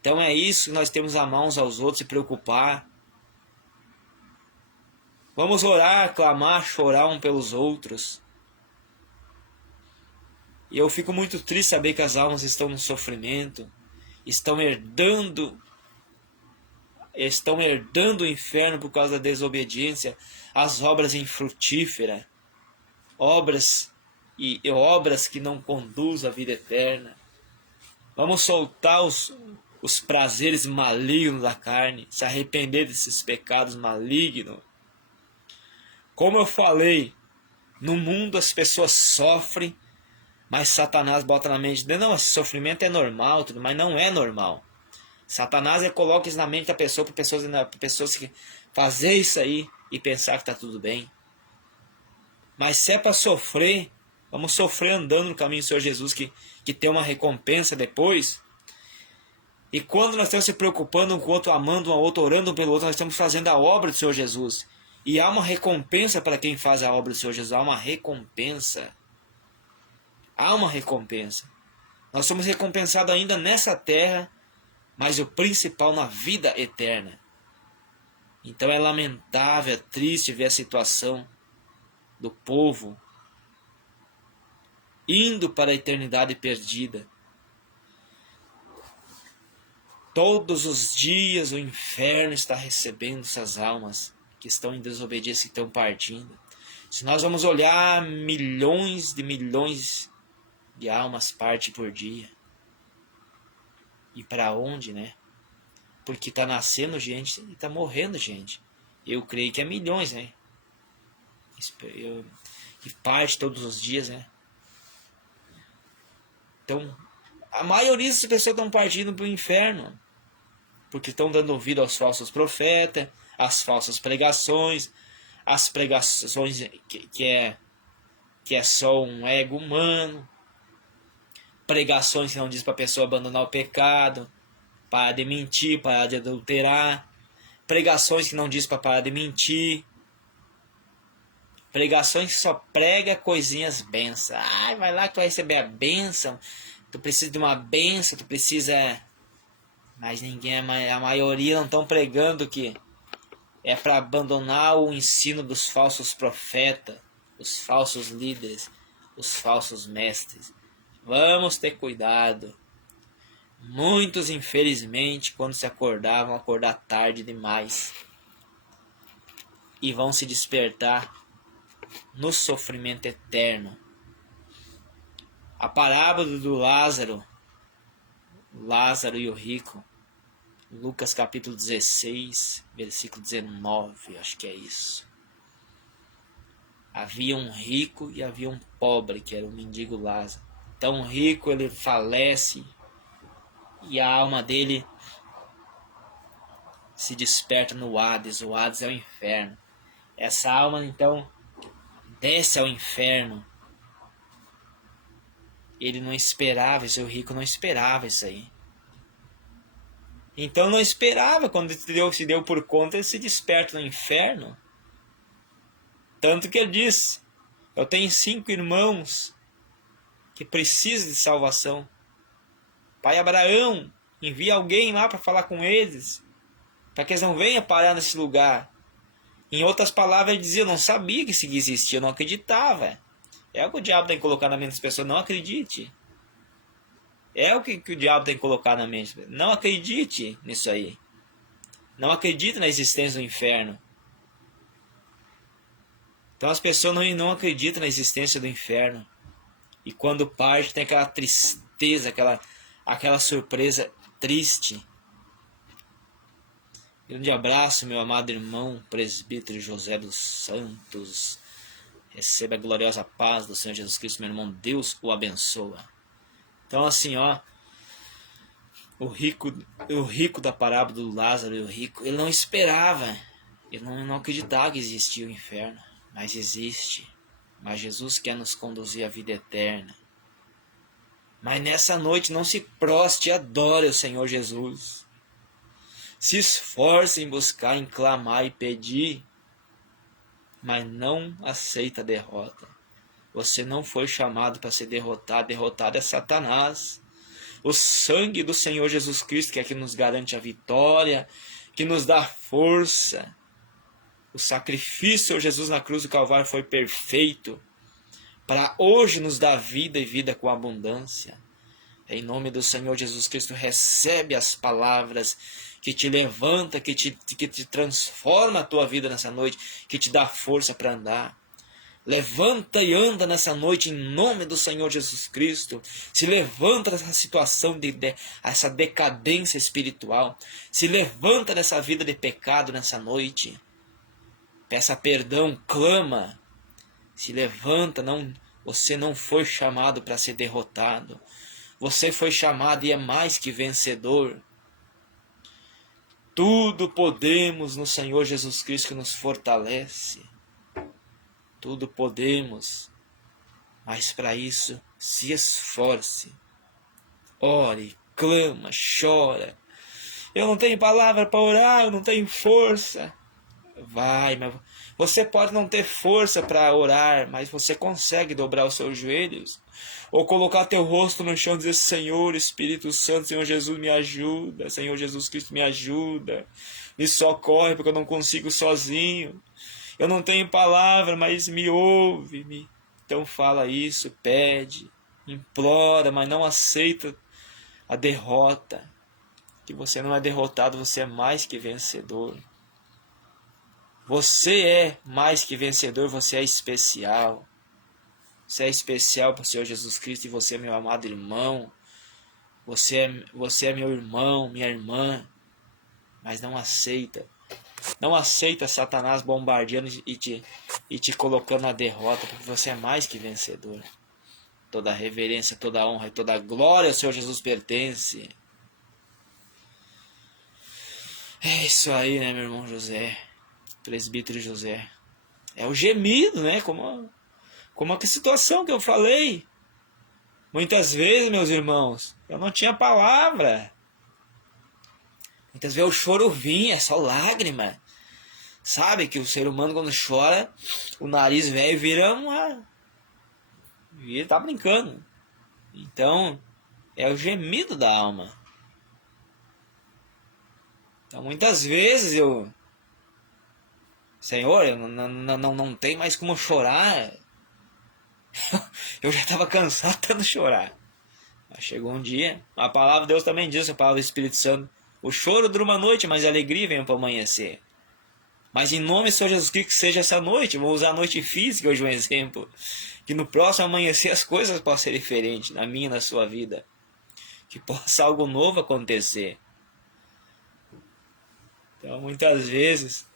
Então é isso que nós temos a amar uns aos outros e preocupar. Vamos orar, clamar, chorar um pelos outros. E eu fico muito triste saber que as almas estão no sofrimento, estão herdando o inferno por causa da desobediência às obras infrutíferas, obras que não conduzem à vida eterna. Vamos soltar os prazeres malignos da carne, se arrepender desses pecados malignos. Como eu falei, no mundo as pessoas sofrem, mas Satanás bota na mente, não, esse sofrimento é normal, tudo, mas não é normal. Satanás coloca isso na mente da pessoa, para pessoas fazer isso aí e pensar que está tudo bem. Mas se é para sofrer, vamos sofrer andando no caminho do Senhor Jesus, que tem uma recompensa depois. E quando nós estamos se preocupando um com o outro, amando um ao outro, orando um pelo outro, nós estamos fazendo a obra do Senhor Jesus. E há uma recompensa para quem faz a obra do Senhor Jesus. Há uma recompensa. Há uma recompensa. Nós somos recompensados ainda nessa terra, mas o principal na vida eterna. Então é lamentável, é triste ver a situação do povo indo para a eternidade perdida. Todos os dias o inferno está recebendo essas almas que estão em desobediência, que estão partindo. Se nós vamos olhar, milhões de almas partem por dia. E para onde, né? Porque está nascendo gente e está morrendo gente. Eu creio que é milhões, né? E parte todos os dias, né? Então, a maioria dessas pessoas estão partindo para o inferno. Porque estão dando ouvido aos falsos profetas, às falsas pregações, as pregações que é só um ego humano, pregações que não diz para a pessoa abandonar o pecado, parar de mentir, parar de adulterar, pregações que não diz para parar de mentir, pregações que só prega coisinhas bênçãos. Ai, vai lá que tu vai receber a bênção, tu precisa de uma bênção, tu precisa... Mas ninguém, a maioria não estão pregando que é para abandonar o ensino dos falsos profetas, os falsos líderes, os falsos mestres. Vamos ter cuidado. Muitos, infelizmente, quando se acordar, vão acordar tarde demais. E vão se despertar no sofrimento eterno. A parábola do Lázaro e o rico, Lucas capítulo 16, versículo 19, acho que é isso. Havia um rico e havia um pobre, que era o mendigo Lázaro. Então o rico, ele falece e a alma dele se desperta no Hades. O Hades é o inferno. Essa alma então desce ao inferno. Ele não esperava isso, o rico não esperava isso aí. Então não esperava, quando se deu por conta, ele se desperta no inferno. Tanto que ele disse, eu tenho 5 irmãos que precisam de salvação. Pai Abraão, envia alguém lá para falar com eles, para que eles não venham parar nesse lugar. Em outras palavras, ele dizia, eu não sabia que isso existia, eu não acreditava. É o que o diabo tem que colocar na mente das pessoas, não acredite. É o que o diabo tem que colocar na mente. Não acredite nisso aí. Não acredite na existência do inferno. Então as pessoas não acreditam na existência do inferno. E quando parte tem aquela tristeza, aquela surpresa triste. Grande abraço, meu amado irmão, presbítero José dos Santos. Receba a gloriosa paz do Senhor Jesus Cristo, meu irmão. Deus o abençoa. Então assim, ó, o rico da parábola do Lázaro e o rico, ele não esperava, ele não acreditava que existia o inferno, mas existe. Mas Jesus quer nos conduzir à vida eterna. Mas nessa noite não se proste e adore o Senhor Jesus. Se esforce em buscar, em clamar e pedir, mas não aceita a derrota. Você não foi chamado para ser derrotado. Derrotado é Satanás. O sangue do Senhor Jesus Cristo, que é que nos garante a vitória, que nos dá força. O sacrifício de Jesus na cruz do Calvário foi perfeito para hoje nos dar vida e vida com abundância. Em nome do Senhor Jesus Cristo, recebe as palavras que te levanta, que te transforma a tua vida nessa noite, que te dá força para andar. Levanta e anda nessa noite em nome do Senhor Jesus Cristo. Se levanta dessa situação, essa decadência espiritual. Se levanta dessa vida de pecado nessa noite. Peça perdão, clama. Se levanta, você não foi chamado para ser derrotado. Você foi chamado e é mais que vencedor. Tudo podemos no Senhor Jesus Cristo que nos fortalece. Tudo podemos, mas para isso se esforce. Ore, clama, chora. Eu não tenho palavra para orar, eu não tenho força. Vai, mas você pode não ter força para orar, mas você consegue dobrar os seus joelhos ou colocar teu rosto no chão e dizer: Senhor Espírito Santo, Senhor Jesus me ajuda, Senhor Jesus Cristo me ajuda, me socorre porque eu não consigo sozinho, eu não tenho palavra, mas me ouve. Então fala isso, pede, implora, mas não aceita a derrota, que você não é derrotado, você é mais que vencedor. Você é mais que vencedor, você é especial. Você é especial para o Senhor Jesus Cristo e você é meu amado irmão. Você é meu irmão, minha irmã. Mas não aceita. Não aceita Satanás bombardeando e te colocando na derrota, porque você é mais que vencedor. Toda a reverência, toda a honra e toda a glória ao Senhor Jesus pertence. É isso aí, né, meu irmão José? Presbítero José. É o gemido, né? Como a situação que eu falei. Muitas vezes, meus irmãos, eu não tinha palavra. Muitas vezes o choro vinha, é só lágrima. Sabe que o ser humano quando chora, o nariz velho vira uma... Ele tá brincando. Então, é o gemido da alma. Então, muitas vezes Senhor, eu não tem mais como chorar. Eu já estava cansado de chorar. Mas chegou um dia, a palavra de Deus também diz, a palavra do Espírito Santo: o choro dura uma noite, mas a alegria vem para amanhecer. Mas em nome do Senhor Jesus Cristo, que seja essa noite, vou usar a noite física hoje um exemplo, que no próximo amanhecer as coisas possam ser diferentes, na minha e na sua vida. Que possa algo novo acontecer. Então muitas vezes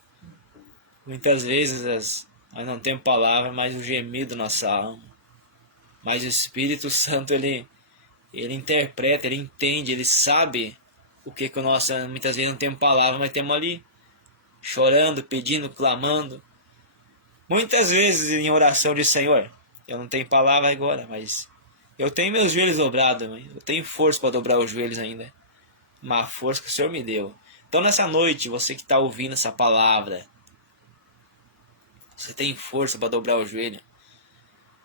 nós não temos palavra, mas o gemido da nossa alma. Mas o Espírito Santo, ele interpreta, ele entende, ele sabe o que nós muitas vezes não temos palavra, mas temos ali, chorando, pedindo, clamando. Muitas vezes em oração de Senhor, eu não tenho palavra agora, mas eu tenho meus joelhos dobrados, eu tenho força para dobrar os joelhos ainda. Uma força que o Senhor me deu. Então nessa noite, você que está ouvindo essa palavra, você tem força para dobrar o joelho.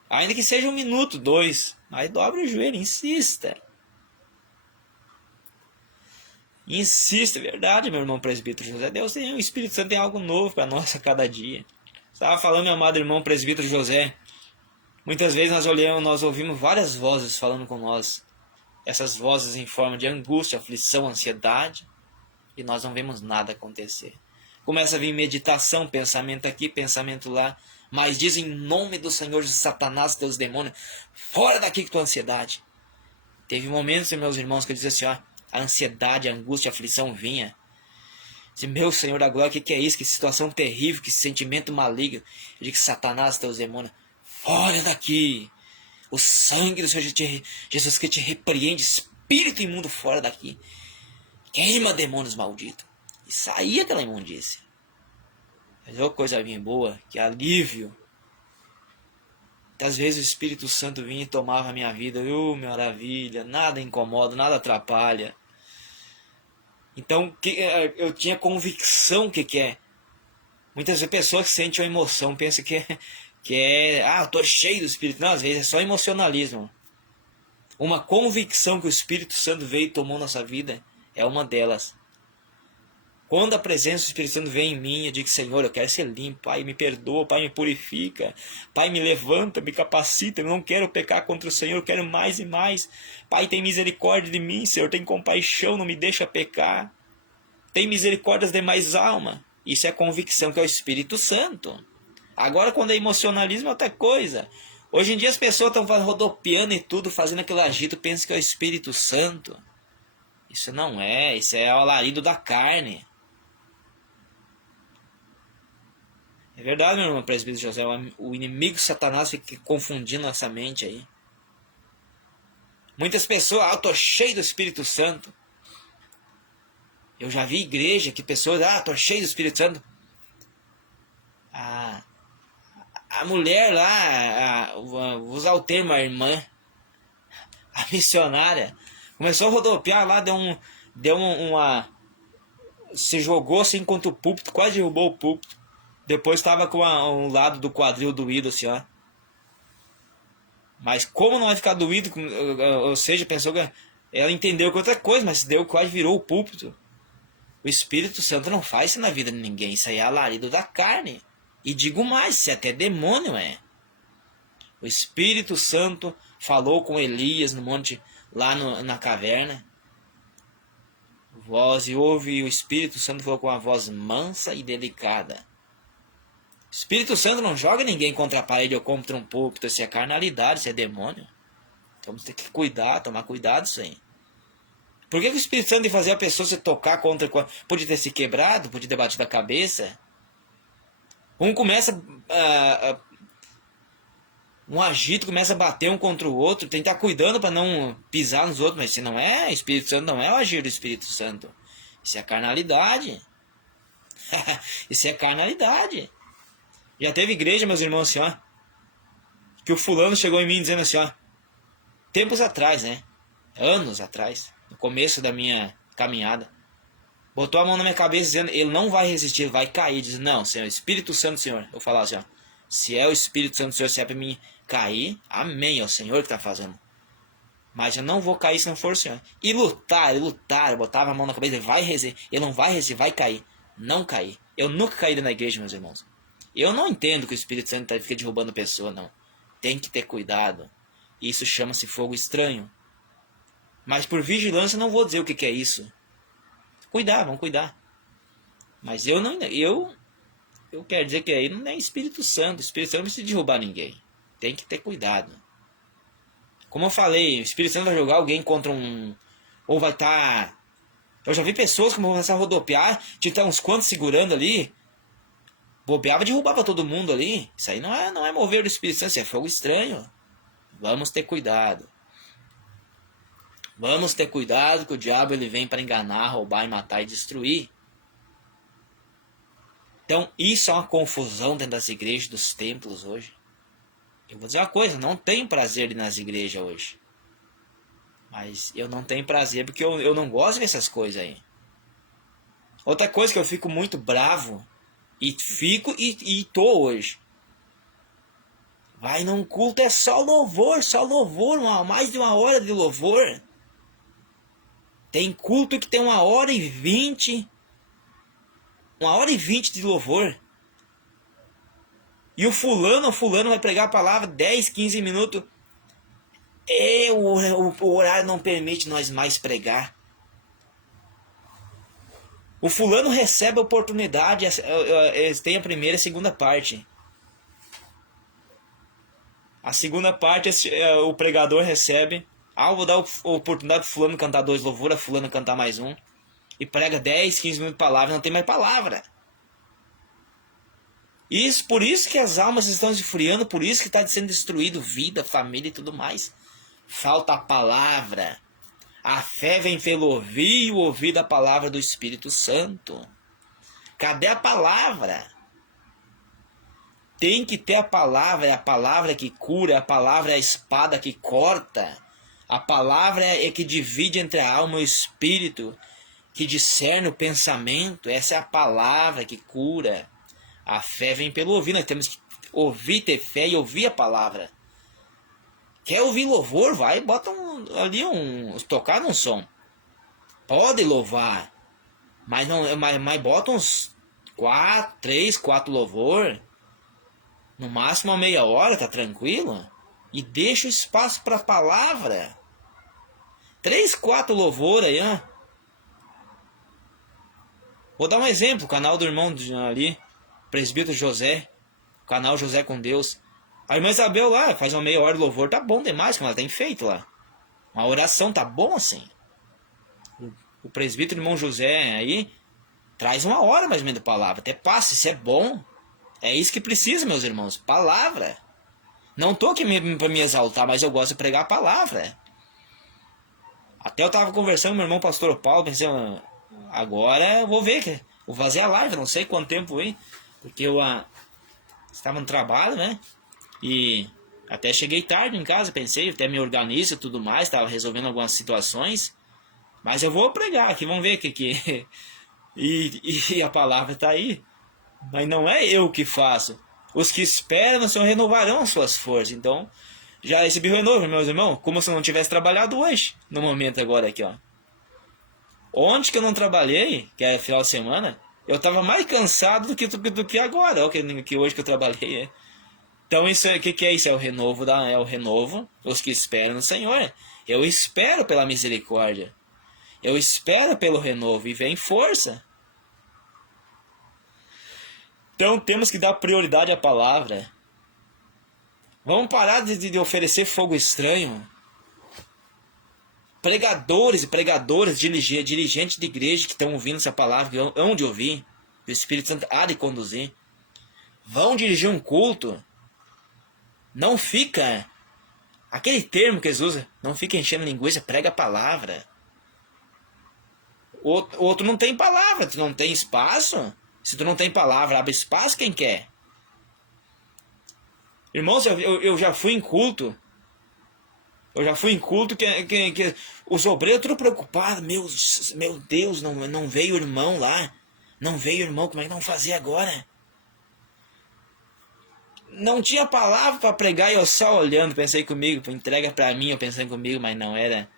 Ainda que seja 1 minuto, 2, mas dobre o joelho, insista. Insista, é verdade, meu irmão presbítero José. Deus tem, o Espírito Santo tem algo novo para nós a cada dia. Estava falando, meu amado irmão presbítero José. Muitas vezes nós ouvimos várias vozes falando com nós. Essas vozes em forma de angústia, aflição, ansiedade. E nós não vemos nada acontecer. Começa a vir meditação, pensamento aqui, pensamento lá. Mas diz em nome do Senhor de Satanás, teus demônios, fora daqui com tua ansiedade. Teve momentos, meus irmãos, que eu dizia assim, ó, a ansiedade, a angústia, a aflição vinha. Disse, meu Senhor da glória, o que é isso? Que situação terrível, que sentimento maligno. Eu digo, Satanás, teus demônios, fora daqui. O sangue do Senhor Jesus que te repreende, espírito imundo, fora daqui. Queima demônios malditos. E saía aquela imundícia. Mas olha coisa vinha boa, que alívio. Às vezes o Espírito Santo vinha e tomava a minha vida. Maravilha, nada incomoda, nada atrapalha. Então eu tinha convicção que é. Muitas vezes pessoas que sentem uma emoção, pensam que que é, eu tô cheio do Espírito. Não, às vezes é só emocionalismo. Uma convicção que o Espírito Santo veio e tomou nossa vida é uma delas. Quando a presença do Espírito Santo vem em mim, eu digo, Senhor, eu quero ser limpo. Pai, me perdoa. Pai, me purifica. Pai, me levanta, me capacita. Eu não quero pecar contra o Senhor, eu quero mais e mais. Pai, tem misericórdia de mim, Senhor. Tem compaixão, não me deixa pecar. Tem misericórdia das demais almas. Isso é convicção, que é o Espírito Santo. Agora, quando é emocionalismo, é outra coisa. Hoje em dia as pessoas estão rodopiando e tudo, fazendo aquele agito, pensam que é o Espírito Santo. Isso não é, isso é o alarido da carne. É verdade, meu irmão presbítero José, o inimigo Satanás fica confundindo nossa mente aí. Muitas pessoas, eu tô cheio do Espírito Santo. Eu já vi igreja que pessoas, tô cheio do Espírito Santo. A mulher lá, vou usar o termo, a irmã, a missionária, começou a rodopiar lá, deu uma se jogou assim contra o púlpito, quase derrubou o púlpito. Depois estava com um lado do quadril doído assim, ó. Mas como não vai ficar doído, ou seja, pensou que ela entendeu que outra coisa, mas deu, quase virou o púlpito. O Espírito Santo não faz isso na vida de ninguém, isso aí é alarido da carne. E digo mais, isso é até demônio, é. O Espírito Santo falou com Elias no monte, lá na caverna. Voz e ouve, o Espírito Santo falou com uma voz mansa e delicada. O Espírito Santo não joga ninguém contra a parede ou contra um púlpito, isso é carnalidade, isso é demônio. Então você tem que cuidar, tomar cuidado isso aí. Por que o Espírito Santo ia fazer a pessoa se tocar contra... Podia ter se quebrado, podia ter batido a cabeça. Um começa... um agito começa a bater um contra o outro, tem que estar cuidando para não pisar nos outros, mas se não é, o Espírito Santo não é o agir do Espírito Santo. Isso é carnalidade. Isso é carnalidade. Já teve igreja, meus irmãos, assim, ó, que o fulano chegou em mim dizendo assim, ó, tempos atrás, né? Anos atrás, no começo da minha caminhada, botou a mão na minha cabeça dizendo, ele não vai resistir, ele vai cair. Diz, não, Senhor, Espírito Santo, Senhor. Eu falava assim, ó, se é o Espírito Santo, Senhor, se é para mim cair, amém, é o Senhor que está fazendo. Mas eu não vou cair se não for o Senhor. E lutar, eu botava a mão na cabeça, ele vai resistir, ele não vai resistir, vai cair. Não cair. Eu nunca caí na igreja, meus irmãos. Eu não entendo que o Espírito Santo fica derrubando a pessoa, não. Tem que ter cuidado. Isso chama-se fogo estranho. Mas por vigilância não vou dizer o que é isso. Cuidar, vamos cuidar. Mas eu quero dizer que aí não é Espírito Santo. O Espírito Santo não precisa derrubar ninguém. Tem que ter cuidado. Como eu falei, o Espírito Santo vai jogar alguém contra um... Ou vai estar... Eu já vi pessoas que vão começar a rodopiar, tinha que estar uns quantos segurando ali. Bobeava e derrubava todo mundo ali. Isso aí não é mover do Espírito Santo, isso é fogo estranho. Vamos ter cuidado. Vamos ter cuidado que o diabo ele vem para enganar, roubar, matar e destruir. Então isso é uma confusão dentro das igrejas, dos templos hoje. Eu vou dizer uma coisa, não tenho prazer de ir nas igrejas hoje. Mas eu não tenho prazer porque eu não gosto dessas coisas aí. Outra coisa que eu fico muito bravo, e tô hoje. Vai num culto, é só louvor, mais de 1 hora de louvor. Tem culto que tem 1h20, 1h20 de louvor. E o fulano vai pregar a palavra 10, 15 minutos. O horário não permite nós mais pregar. O fulano recebe a oportunidade, eles têm a primeira e a segunda parte. A segunda parte o pregador recebe. Vou dar a oportunidade para fulano cantar 2 louvores, a fulano cantar mais um. E prega 10, 15 minutos de palavra, não tem mais palavra. Por isso que as almas estão esfriando, por isso que está sendo destruído vida, família e tudo mais. Falta a palavra. A fé vem pelo ouvir e o ouvir da palavra do Espírito Santo. Cadê a palavra? Tem que ter a palavra, é a palavra que cura, a palavra é a espada que corta. A palavra é que divide entre a alma e o espírito, que discerne o pensamento. Essa é a palavra que cura. A fé vem pelo ouvir, nós temos que ouvir, ter fé e ouvir a palavra. Quer ouvir louvor? Vai, bota tocar num som. Pode louvar, mas bota uns 4 louvor, no máximo uma meia hora, tá tranquilo? E deixa o espaço para a palavra. 3, 4 louvor aí, ó. Vou dar um exemplo, o canal do irmão ali, presbítero José, canal José com Deus. A irmã Isabel lá faz uma meia hora de louvor, tá bom demais, como ela tem feito lá. Uma oração tá bom assim. O presbítero irmão José aí traz 1 hora mais ou menos de palavra, até passa, isso é bom. É isso que precisa, meus irmãos, palavra. Não tô aqui para me exaltar, mas eu gosto de pregar a palavra. Até eu tava conversando com meu irmão pastor Paulo, pensei, agora eu vou ver, vou fazer a live, não sei quanto tempo aí, porque eu estava no trabalho, né? E até cheguei tarde em casa, pensei, até me organizo e tudo mais, estava resolvendo algumas situações, mas eu vou pregar aqui, vamos ver o que e a palavra está aí, mas não é eu que faço. Os que esperam no Senhor renovarão as suas forças. Então, já recebi o renovo, meus irmãos, como se eu não tivesse trabalhado hoje, no momento agora aqui, ó. Ontem que eu não trabalhei, que é final de semana, eu estava mais cansado do que agora, ó, que hoje que eu trabalhei. Então, isso é, o que é isso? É o renovo, os que esperam no Senhor. Eu espero pela misericórdia. Eu espero pelo renovo e vem força. Então temos que dar prioridade à palavra. Vamos parar de oferecer fogo estranho. Pregadores e pregadoras, dirigentes de igreja que estão ouvindo essa palavra, que hão de ouvir, o Espírito Santo há de conduzir. Vão dirigir um culto. Não fica, aquele termo que eles usam, não fica enchendo linguiça, prega a palavra. O outro não tem palavra, tu não tem espaço. Se tu não tem palavra, abre espaço quem quer. Irmãos, eu já fui em culto. Eu já fui em culto que os obreiros tudo preocupados. Meu Deus, não veio o irmão lá. Não veio o irmão, como é que vamos fazer agora? Não tinha palavra para pregar e eu só olhando, pensei comigo, entrega para mim, eu pensei comigo, mas não era.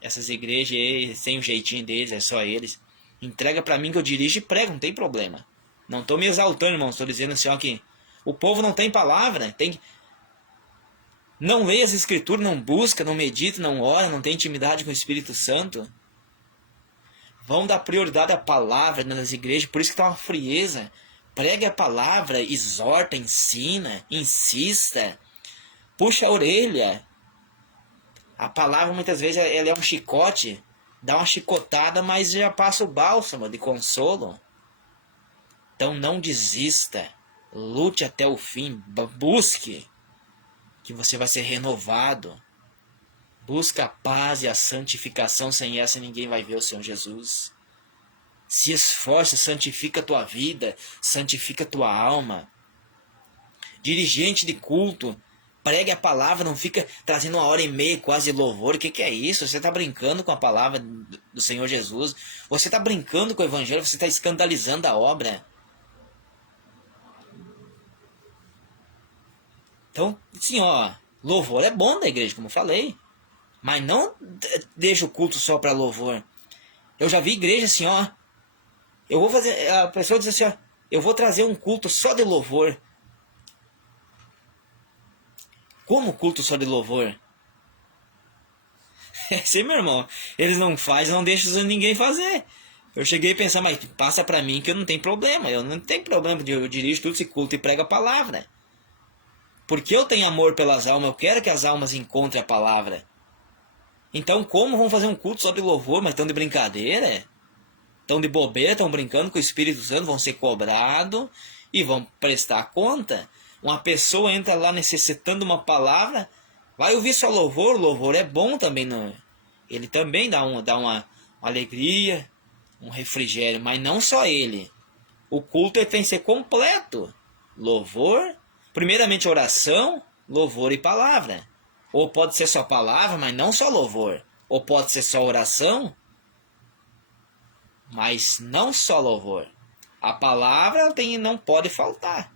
Essas igrejas aí, sem o jeitinho deles, é só eles. Entrega para mim que eu dirijo e prego, não tem problema. Não estou me exaltando, irmão, estou dizendo assim, ó, que o povo não tem palavra, não lê as escrituras, não busca, não medita, não ora, não tem intimidade com o Espírito Santo. Vão dar prioridade à palavra nas igrejas, por isso que está uma frieza. Pregue a palavra, exorta, ensina, insista, puxa a orelha. A palavra muitas vezes ela é um chicote, dá uma chicotada, mas já passa o bálsamo de consolo. Então não desista, lute até o fim, busque, que você vai ser renovado. Busca a paz e a santificação, sem essa ninguém vai ver o Senhor Jesus. Se esforça, santifica a tua vida, santifica a tua alma. Dirigente de culto, pregue a palavra, não fica trazendo 1h30 quase de louvor. O que é isso? Você está brincando com a palavra do Senhor Jesus. Você está brincando com o Evangelho, você está escandalizando a obra. Então, assim, ó, louvor é bom da igreja, como eu falei. Mas não deixa o culto só para louvor. Eu já vi igreja assim, ó. Eu vou fazer. A pessoa diz assim, ó. Eu vou trazer um culto só de louvor. Como culto só de louvor? Sim, meu irmão. Eles não fazem, não deixam ninguém fazer. Eu cheguei a pensar, mas passa para mim que eu não tenho problema. Eu não tenho problema. Eu dirijo tudo esse culto e prego a palavra. Porque eu tenho amor pelas almas. Eu quero que as almas encontrem a palavra. Então, como vão fazer um culto só de louvor, mas estão de brincadeira? Estão de bobeira, estão brincando com o Espírito Santo, vão ser cobrados e vão prestar conta. Uma pessoa entra lá necessitando uma palavra, vai ouvir só louvor, louvor é bom também. Ele também dá uma alegria, um refrigério, mas não só ele. O culto tem que ser completo. Louvor, primeiramente oração, louvor e palavra. Ou pode ser só palavra, mas não só louvor. Ou pode ser só oração, mas não só louvor. A palavra não pode faltar.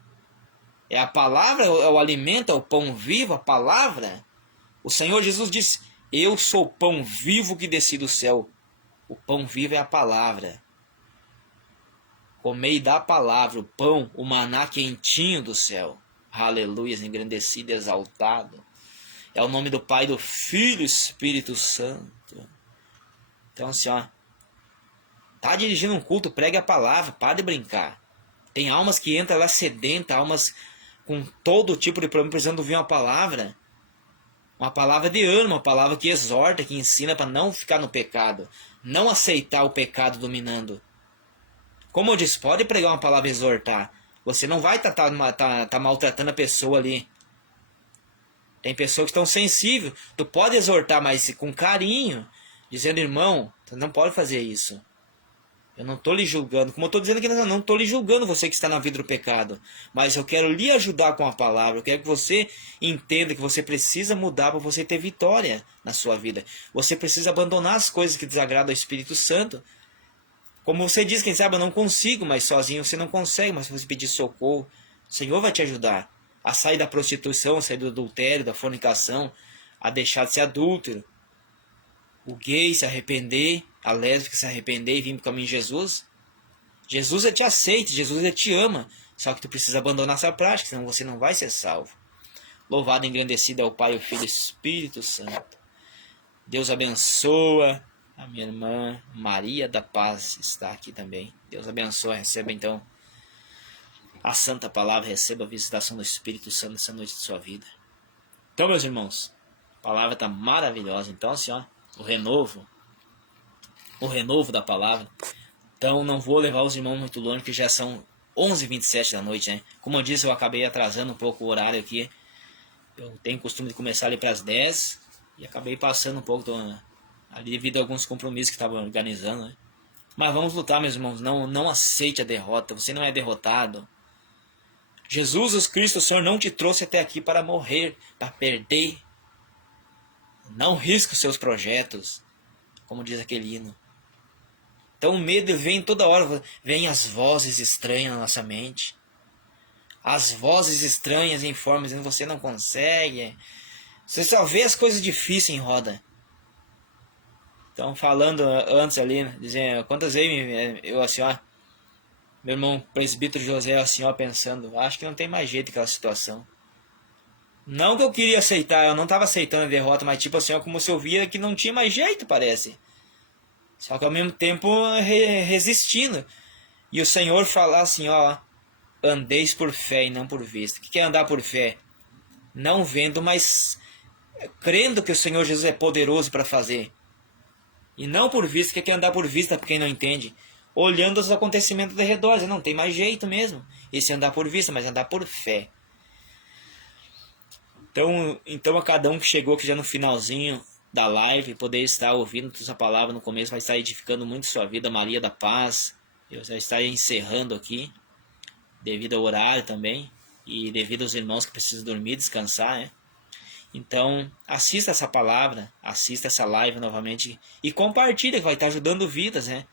É a palavra, é o alimento, é o pão vivo, a palavra. O Senhor Jesus disse, eu sou o pão vivo que desci do céu. O pão vivo é a palavra. Comei da palavra, o pão, o maná quentinho do céu. Aleluia, engrandecido e exaltado. É o nome do Pai, do Filho e Espírito Santo. Então assim, ó. Tá dirigindo um culto, pregue a palavra, para de brincar. Tem almas que entram lá sedentas, almas com todo tipo de problema, precisando ouvir uma palavra. Uma palavra de ânimo, uma palavra que exorta, que ensina para não ficar no pecado. Não aceitar o pecado dominando. Como eu disse, pode pregar uma palavra e exortar. Você não vai tá maltratando a pessoa ali. Tem pessoas que estão sensíveis. Tu pode exortar, mas com carinho. Dizendo, irmão, tu não pode fazer isso. Eu não estou lhe julgando. Como eu estou dizendo aqui, não estou lhe julgando você que está na vida do pecado. Mas eu quero lhe ajudar com a palavra. Eu quero que você entenda que você precisa mudar para você ter vitória na sua vida. Você precisa abandonar as coisas que desagradam ao Espírito Santo. Como você diz, quem sabe eu não consigo, mas sozinho você não consegue. Mas se você pedir socorro, o Senhor vai te ajudar a sair da prostituição, a sair do adultério, da fornicação, a deixar de ser adúltero. O gay se arrepender, a lésbica se arrepender e vir para o caminho de Jesus. Jesus te aceita, Jesus te ama. Só que tu precisa abandonar essa prática, senão você não vai ser salvo. Louvado e engrandecido é o Pai, o Filho e o Espírito Santo. Deus abençoa. A minha irmã Maria da Paz está aqui também. Deus abençoe. Receba então a santa palavra. Receba a visitação do Espírito Santo essa noite de sua vida. Então, meus irmãos, a palavra está maravilhosa. Então, assim, ó, o renovo da palavra. Então, não vou levar os irmãos muito longe, que já são 11h27 da noite, né? Como eu disse, eu acabei atrasando um pouco o horário aqui. Eu tenho costume de começar ali para as 10 e acabei passando um pouco ali devido a alguns compromissos que estavam organizando, né? Mas vamos lutar, meus irmãos. Não aceite a derrota. Você não é derrotado. Jesus Cristo, o Senhor, não te trouxe até aqui para morrer, para perder. Não risque os seus projetos, como diz aquele hino. Então o medo vem toda hora. Vem as vozes estranhas na nossa mente. As vozes estranhas em forma dizendo que você não consegue. Você só vê as coisas difíceis em roda. Então, falando antes ali, dizendo, quantas vezes eu assim, ó, meu irmão presbítero José assim, ó, pensando, acho que não tem mais jeito aquela situação. Não que eu queria aceitar, eu não estava aceitando a derrota, mas tipo assim, ó, como se eu via que não tinha mais jeito, parece. Só que ao mesmo tempo resistindo. E o Senhor falar assim, ó, andeis por fé e não por vista. O que é andar por fé? Não vendo, mas crendo que o Senhor Jesus é poderoso para fazer. E não por vista, que é andar por vista, para quem não entende. Olhando os acontecimentos ao redor, não tem mais jeito mesmo. Esse é andar por vista, mas andar por fé. Então a cada um que chegou aqui já no finalzinho da live, poder estar ouvindo essa palavra no começo, vai estar edificando muito sua vida. Maria da Paz, eu já estarei encerrando aqui, devido ao horário também, e devido aos irmãos que precisam dormir, descansar, né? Então, assista essa palavra, assista essa live novamente e compartilha, que vai estar ajudando vidas, né?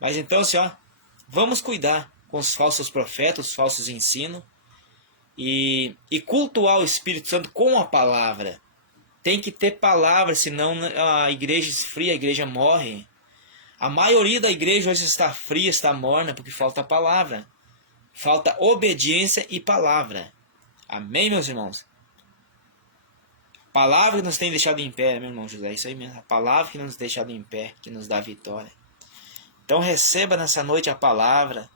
Mas então, assim, ó, vamos cuidar com os falsos profetas, os falsos ensinos e cultuar o Espírito Santo com a palavra. Tem que ter palavra, senão a igreja esfria, a igreja morre. A maioria da igreja hoje está fria, está morna, porque falta palavra. Falta obediência e palavra. Amém, meus irmãos? Palavra que nos tem deixado em pé, meu irmão José, isso aí mesmo. A palavra que nos deixado em pé, que nos dá vitória. Então receba nessa noite a palavra,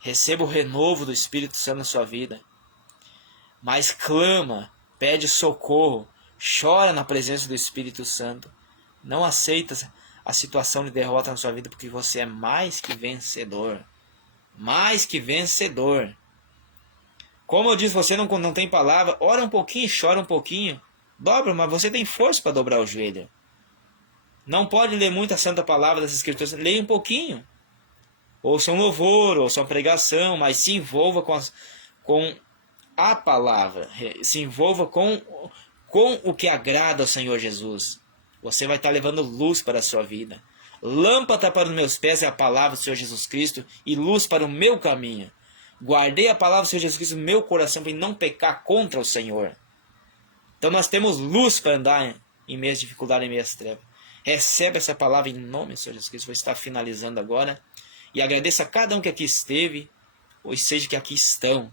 receba o renovo do Espírito Santo na sua vida. Mas clama, pede socorro, chora na presença do Espírito Santo. Não aceita a situação de derrota na sua vida, porque você é mais que vencedor. Mais que vencedor. Como eu disse, você não tem palavra, ora um pouquinho, chora um pouquinho. Dobra, mas você tem força para dobrar o joelho. Não pode ler muito a santa palavra das Escrituras. Leia um pouquinho. Ouça um louvor, ouça uma pregação, mas se envolva com a palavra. Se envolva com o que agrada ao Senhor Jesus. Você vai estar levando luz para a sua vida. Lâmpada para os meus pés é a palavra do Senhor Jesus Cristo e luz para o meu caminho. Guardei a palavra do Senhor Jesus Cristo no meu coração para não pecar contra o Senhor. Então nós temos luz para andar em meio às dificuldades, em meio às trevas. Recebe essa palavra em nome do Senhor Jesus Cristo. Vou estar finalizando agora. E agradeço a cada um que aqui esteve, ou seja, que aqui estão.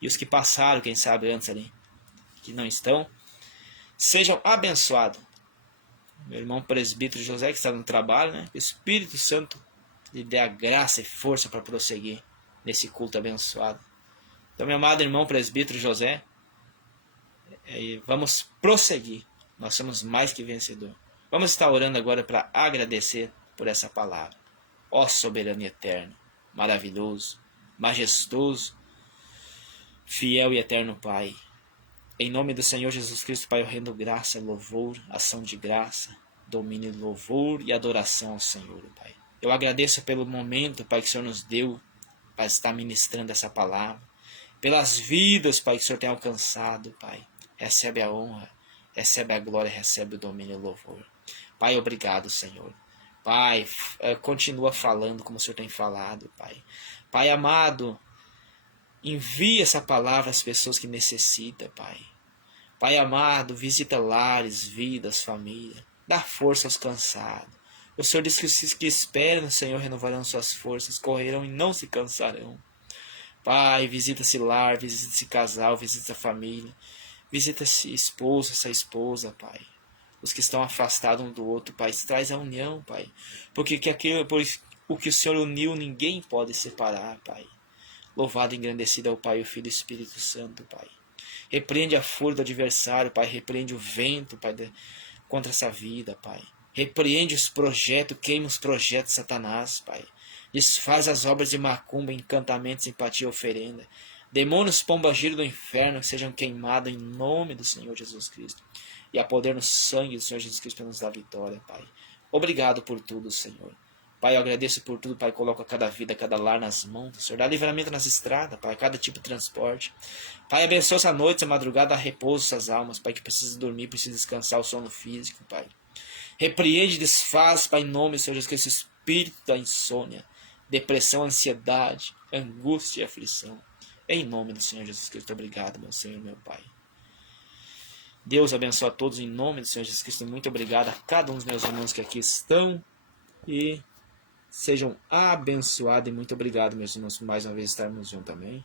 E os que passaram, quem sabe, antes ali, que não estão. Sejam abençoados. Meu irmão presbítero José, que está no trabalho, né? O Espírito Santo lhe dê a graça e força para prosseguir nesse culto abençoado. Então, meu amado irmão presbítero José, vamos prosseguir. Nós somos mais que vencedor. Vamos estar orando agora para agradecer por essa palavra. Ó soberano e eterno, maravilhoso, majestoso, fiel e eterno Pai. Em nome do Senhor Jesus Cristo, Pai, eu rendo graça, louvor, ação de graça, domínio, louvor e adoração ao Senhor, Pai. Eu agradeço pelo momento, Pai, que o Senhor nos deu para estar ministrando essa palavra. Pelas vidas, Pai, que o Senhor tem alcançado, Pai. Recebe a honra, recebe a glória, recebe o domínio e o louvor. Pai, obrigado, Senhor. Pai, continua falando como o Senhor tem falado, Pai. Pai amado, envia essa palavra às pessoas que necessitam, Pai. Pai amado, visita lares, vidas, família. Dá força aos cansados. O Senhor diz que os que esperam no Senhor renovarão suas forças, correrão e não se cansarão. Pai, visita esse lar, visita esse casal, visita essa família. Visita esse esposo, essa esposa, Pai. Os que estão afastados um do outro, Pai. Traz a união, Pai. Porque o que o Senhor uniu, ninguém pode separar, Pai. Louvado e engrandecido é o Pai, o Filho e o Espírito Santo, Pai. Repreende a fúria do adversário, Pai. Repreende o vento, Pai, contra essa vida, Pai. Repreende os projetos, queima os projetos de Satanás, Pai. Desfaz as obras de macumba, encantamento, simpatia e oferenda. Demônios pombageiros do inferno que sejam queimados em nome do Senhor Jesus Cristo. E a poder no sangue do Senhor Jesus Cristo para nos dar vitória, Pai. Obrigado por tudo, Senhor. Pai, eu agradeço por tudo, Pai. Coloca cada vida, cada lar nas mãos do Senhor. Dá livramento nas estradas, Pai. Cada tipo de transporte. Pai, abençoa essa noite, essa madrugada, repouso essas almas, Pai, que precisa dormir, precisa descansar o sono físico, Pai. Repreende, desfaz, Pai, em nome do Senhor Jesus Cristo, esse espírito da insônia, depressão, ansiedade, angústia e aflição. Em nome do Senhor Jesus Cristo, obrigado, meu Senhor, meu Pai. Deus abençoe a todos em nome do Senhor Jesus Cristo. Muito obrigado a cada um dos meus irmãos que aqui estão. E sejam abençoados. E muito obrigado, meus irmãos, por mais uma vez estarmos juntos. Amém.